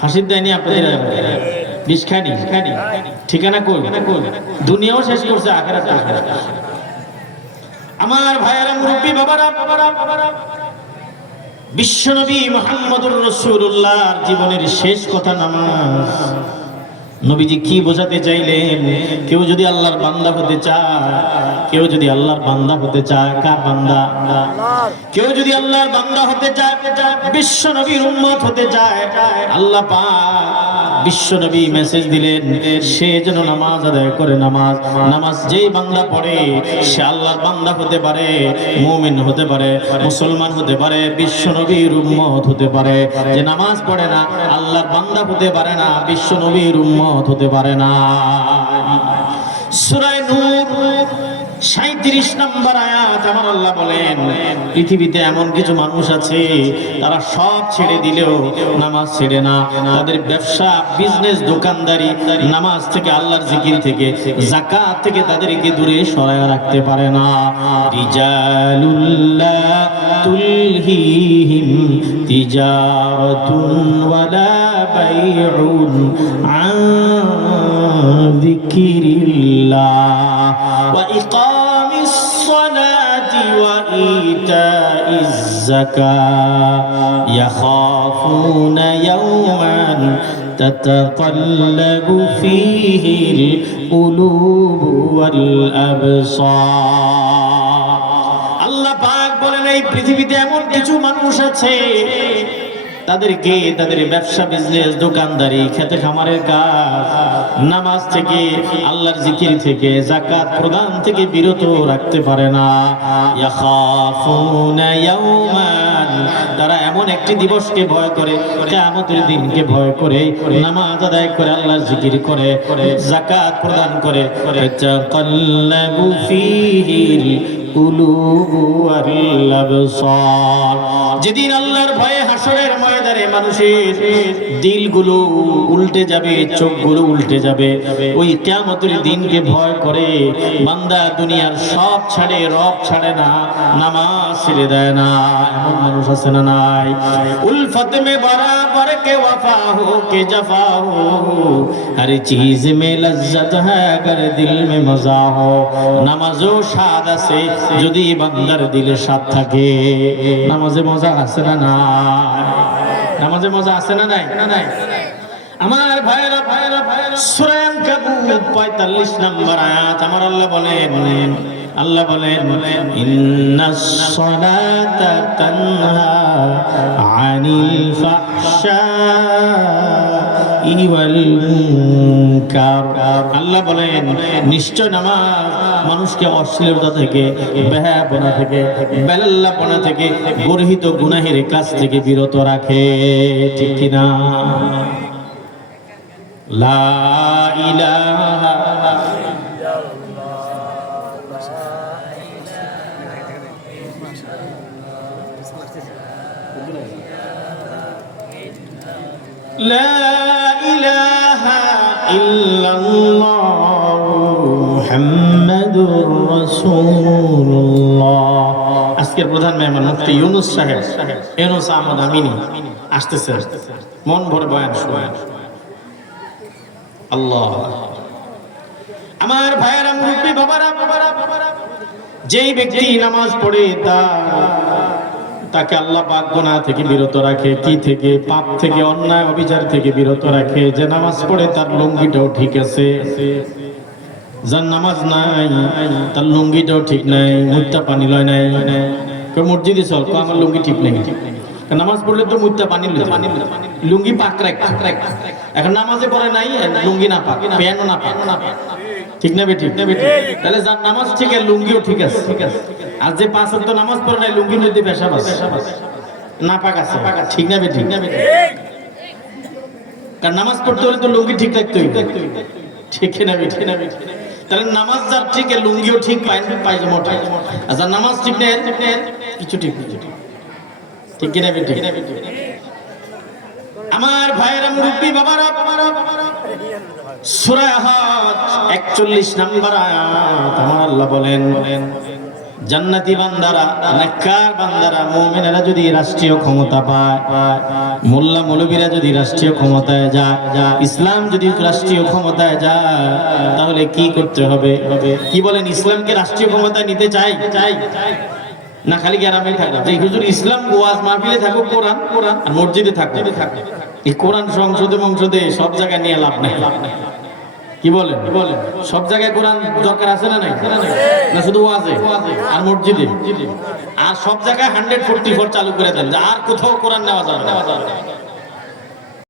ফাঁসির দেয়নি আপনাদের, বিষ খায়নি, ঠিকানা কই? দুনিয়াও শেষ করছে, আখিরাতও শেষ। আমার ভাইয়েরা, মুরব্বী বাবারা, বিশ্বনবী মুহাম্মদুর রাসূলুল্লাহর জীবনের শেষ কথা নামাজ। নবীজি কি বোঝাতে চাইলেন? কেউ যদি আল্লাহর বান্দা হতে চায়, কেউ যদি আল্লাহর বান্দা হতে চায়, কার বান্দা? কেউ যদি আল্লাহর বান্দা হতে চায়, বিশ্ব নবীর উম্মত হতে চায়, আল্লাহ পাক বিশ্ব নবী মেসেজ দিলেন সে যেন নামাজ আদায় করে। নামাজ যেই বান্দা পড়ে সে আল্লাহর বান্দা হতে পারে, মুমিন হতে পারে, মুসলমান হতে পারে, বিশ্ব নবীর উম্মত হতে পারে। যে নামাজ পড়ে না আল্লাহর বান্দা হতে পারে না, বিশ্ব নবীর উম্মত হতে পারে না। সূরা নূর 37 নম্বর আয়াত আমার আল্লাহ বলেন পৃথিবীতে এমন কিছু মানুষ আছে তারা সব ছেড়ে দিলেও নামাজ ছেড়ে না। তাদের ব্যবসা, বিজনেস, দোকানদারি নামাজ থেকে, আল্লাহর জিকির থেকে, যাকাত থেকে তাদেরকে দূরে সরায় রাখতে পারে না। রিজালুল্লাহ তুলহিহিম তিজারাতুন ওয়ালা বাইউন আন যিকিরিল্লাহ ওয়া ইকামিস সালাতি ওয়া ইতাইজ যাকাত ইয়াখাফুনা ইয়াওমান তাতাকাল্লাবু ফীহিল কুলুবু ওয়াল আবসার। আল্লাহ পাক বলেন এই পৃথিবীতে এমন কিছু মানুষ আছে তাদেরকে তাদের ব্যবসা বিজনেস দোকানদারি খেতে খামারের কাজ নামাজ থেকে আল্লাহর জিকির থেকে যাকাত প্রদান থেকে বিরত রাখতে পারে না। ইয়াখাফুনা ইয়াওমান, তারা এমন একটি দিবসকে ভয় করে, কিয়ামতের দিনকে ভয় করে, নামাজ আদায় করে আল্লাহর জিকির করে যাকাত প্রদান করে। তাকাল্লাবু ফীহিল কুলুবু ওয়াল আবসার, যেদিন আল্লাহর ভয়ে হাসরের ময়দানে মানুষের দিলগুলো উল্টে যাবে, চোখগুলো উল্টে যাবে, ওই কিয়ামতের দিনকে ভয় করে বান্দা দুনিয়ার সব ছাড়ে, রব ছাড়ে না, নামাজ ছেড়ে দেয় না। এমন মানুষ আছে না নাই? উলফত মে বরাবর কে ওয়াফা হো কে জফা হো, হর চিজ মে লজ্জত है अगर दिल में मजा हो। নামাজও স্বাদ আছে যদি বান্দার দিলে স্বাদ থাকে। নামাজে মজা আছে না নাই? নামাজে মজা আছে না নাই? আমার ভাইরা সূরা আনকাবুত 45 নম্বর আয়াত আমার আল্লাহ বলেন ইন্নাস সালাতা তানহা আনিল ফাহশাই ওয়াল মুনকার। আল্লাহ বলেন নিশ্চয় নামাজ মানুষকে অশ্লীলতা থেকে, বেহায়াপনা থেকে, বেলাল্লাপনা থেকে, গর্হিত গুনাহের কাজ থেকে বিরত রাখে। ঠিক কিনা? লা ইলাহা লা ইলাহা ইল্লাল্লাহ মুহাম্মাদুর রাসূলুল্লাহ। আজকের প্রধান মেহমান মুফতি ইউনুস সাহেব, ইউনুস আহমদ আমিনী আসতেছে। মন ভরে বয়ান শুনেন। আল্লাহ, আমার ভাইয়েরা, মুরব্বী বাবারা, যেই ব্যক্তি নামাজ পড়ে তাকে আল্লাহ পাক গুনাহ থেকে বিরত রাখে। কি থেকে? পাপ থেকে, অন্যায় অবিচার থেকে বিরত রাখে। যে নামাজ পড়ে তার লুঙ্গিটাও ঠিক আছে, যার নামাজ নাই তার লুঙ্গিটাও ঠিক নাই, মুত্তা পানি লয় নাই। কেউ মসজিদে চল, আমার লুঙ্গি ঠিক নেই। নামাজ পড়লে তো মুত্তা পানি লুঙ্গি পাক রাখ। এখন নামাজে পড়ে নাই, লুঙ্গি না পাক, প্যান্টও না পাক। ঠিক না বেঠিক? তাহলে যার নামাজ ঠিক আছে লুঙ্গিও ঠিক আছে। আর যে 5 ওয়াক্ত নামাজ পড়ে নাই, লুঙ্গির মধ্যে পেশাব আছে, না পাক আছে। ঠিক না বেঠিক? কারণ নামাজ পড়তে হলে তো লুঙ্গি ঠিক রাখতে হবে। ঠিক না বেঠিক? তাহলে নামাজ যার ঠিক, লুঙ্গিও ঠিক, পায়জামা ঠিক। আর যার নামাজ ঠিক নেই, কিছু ঠিক নেই। ঠিক কিনা বেঠিক? আমার ভাইয়েরা, মুরব্বী বাবারা, সূরা আহাদ 41 নম্বর আয়াত আমার আল্লাহ বলেন জান্নাতি বান্দারা, নেককার বান্দারা, মুমিনেরা যদি রাষ্ট্রীয় ক্ষমতা পায়, মোল্লা মৌলবীরা যদি রাষ্ট্রীয় ক্ষমতায় যায়, ইসলাম যদি রাষ্ট্রীয় ক্ষমতায় যায়, তাহলে কি করতে হবে? কি বলেন? ইসলামকে রাষ্ট্রীয় ক্ষমতায় নিতে চাই না খালি গ্রামে থাকো? যে হুজুর ইসলাম ওয়াজ মাহফিলে থাকো, কোরআন আর মসজিদে থাকো। এই কোরআন সংসদে সব জায়গায় নিয়ে লাভ নাই। কি বলেন? সব জায়গায় কোরআন দরকার আছে না নাই? না শুধু ওয়াজে আর মসজিদে? আর সব জায়গায় 144 চালু করে দেন, আর কোথাও কোরআন নেওয়া যাবে না।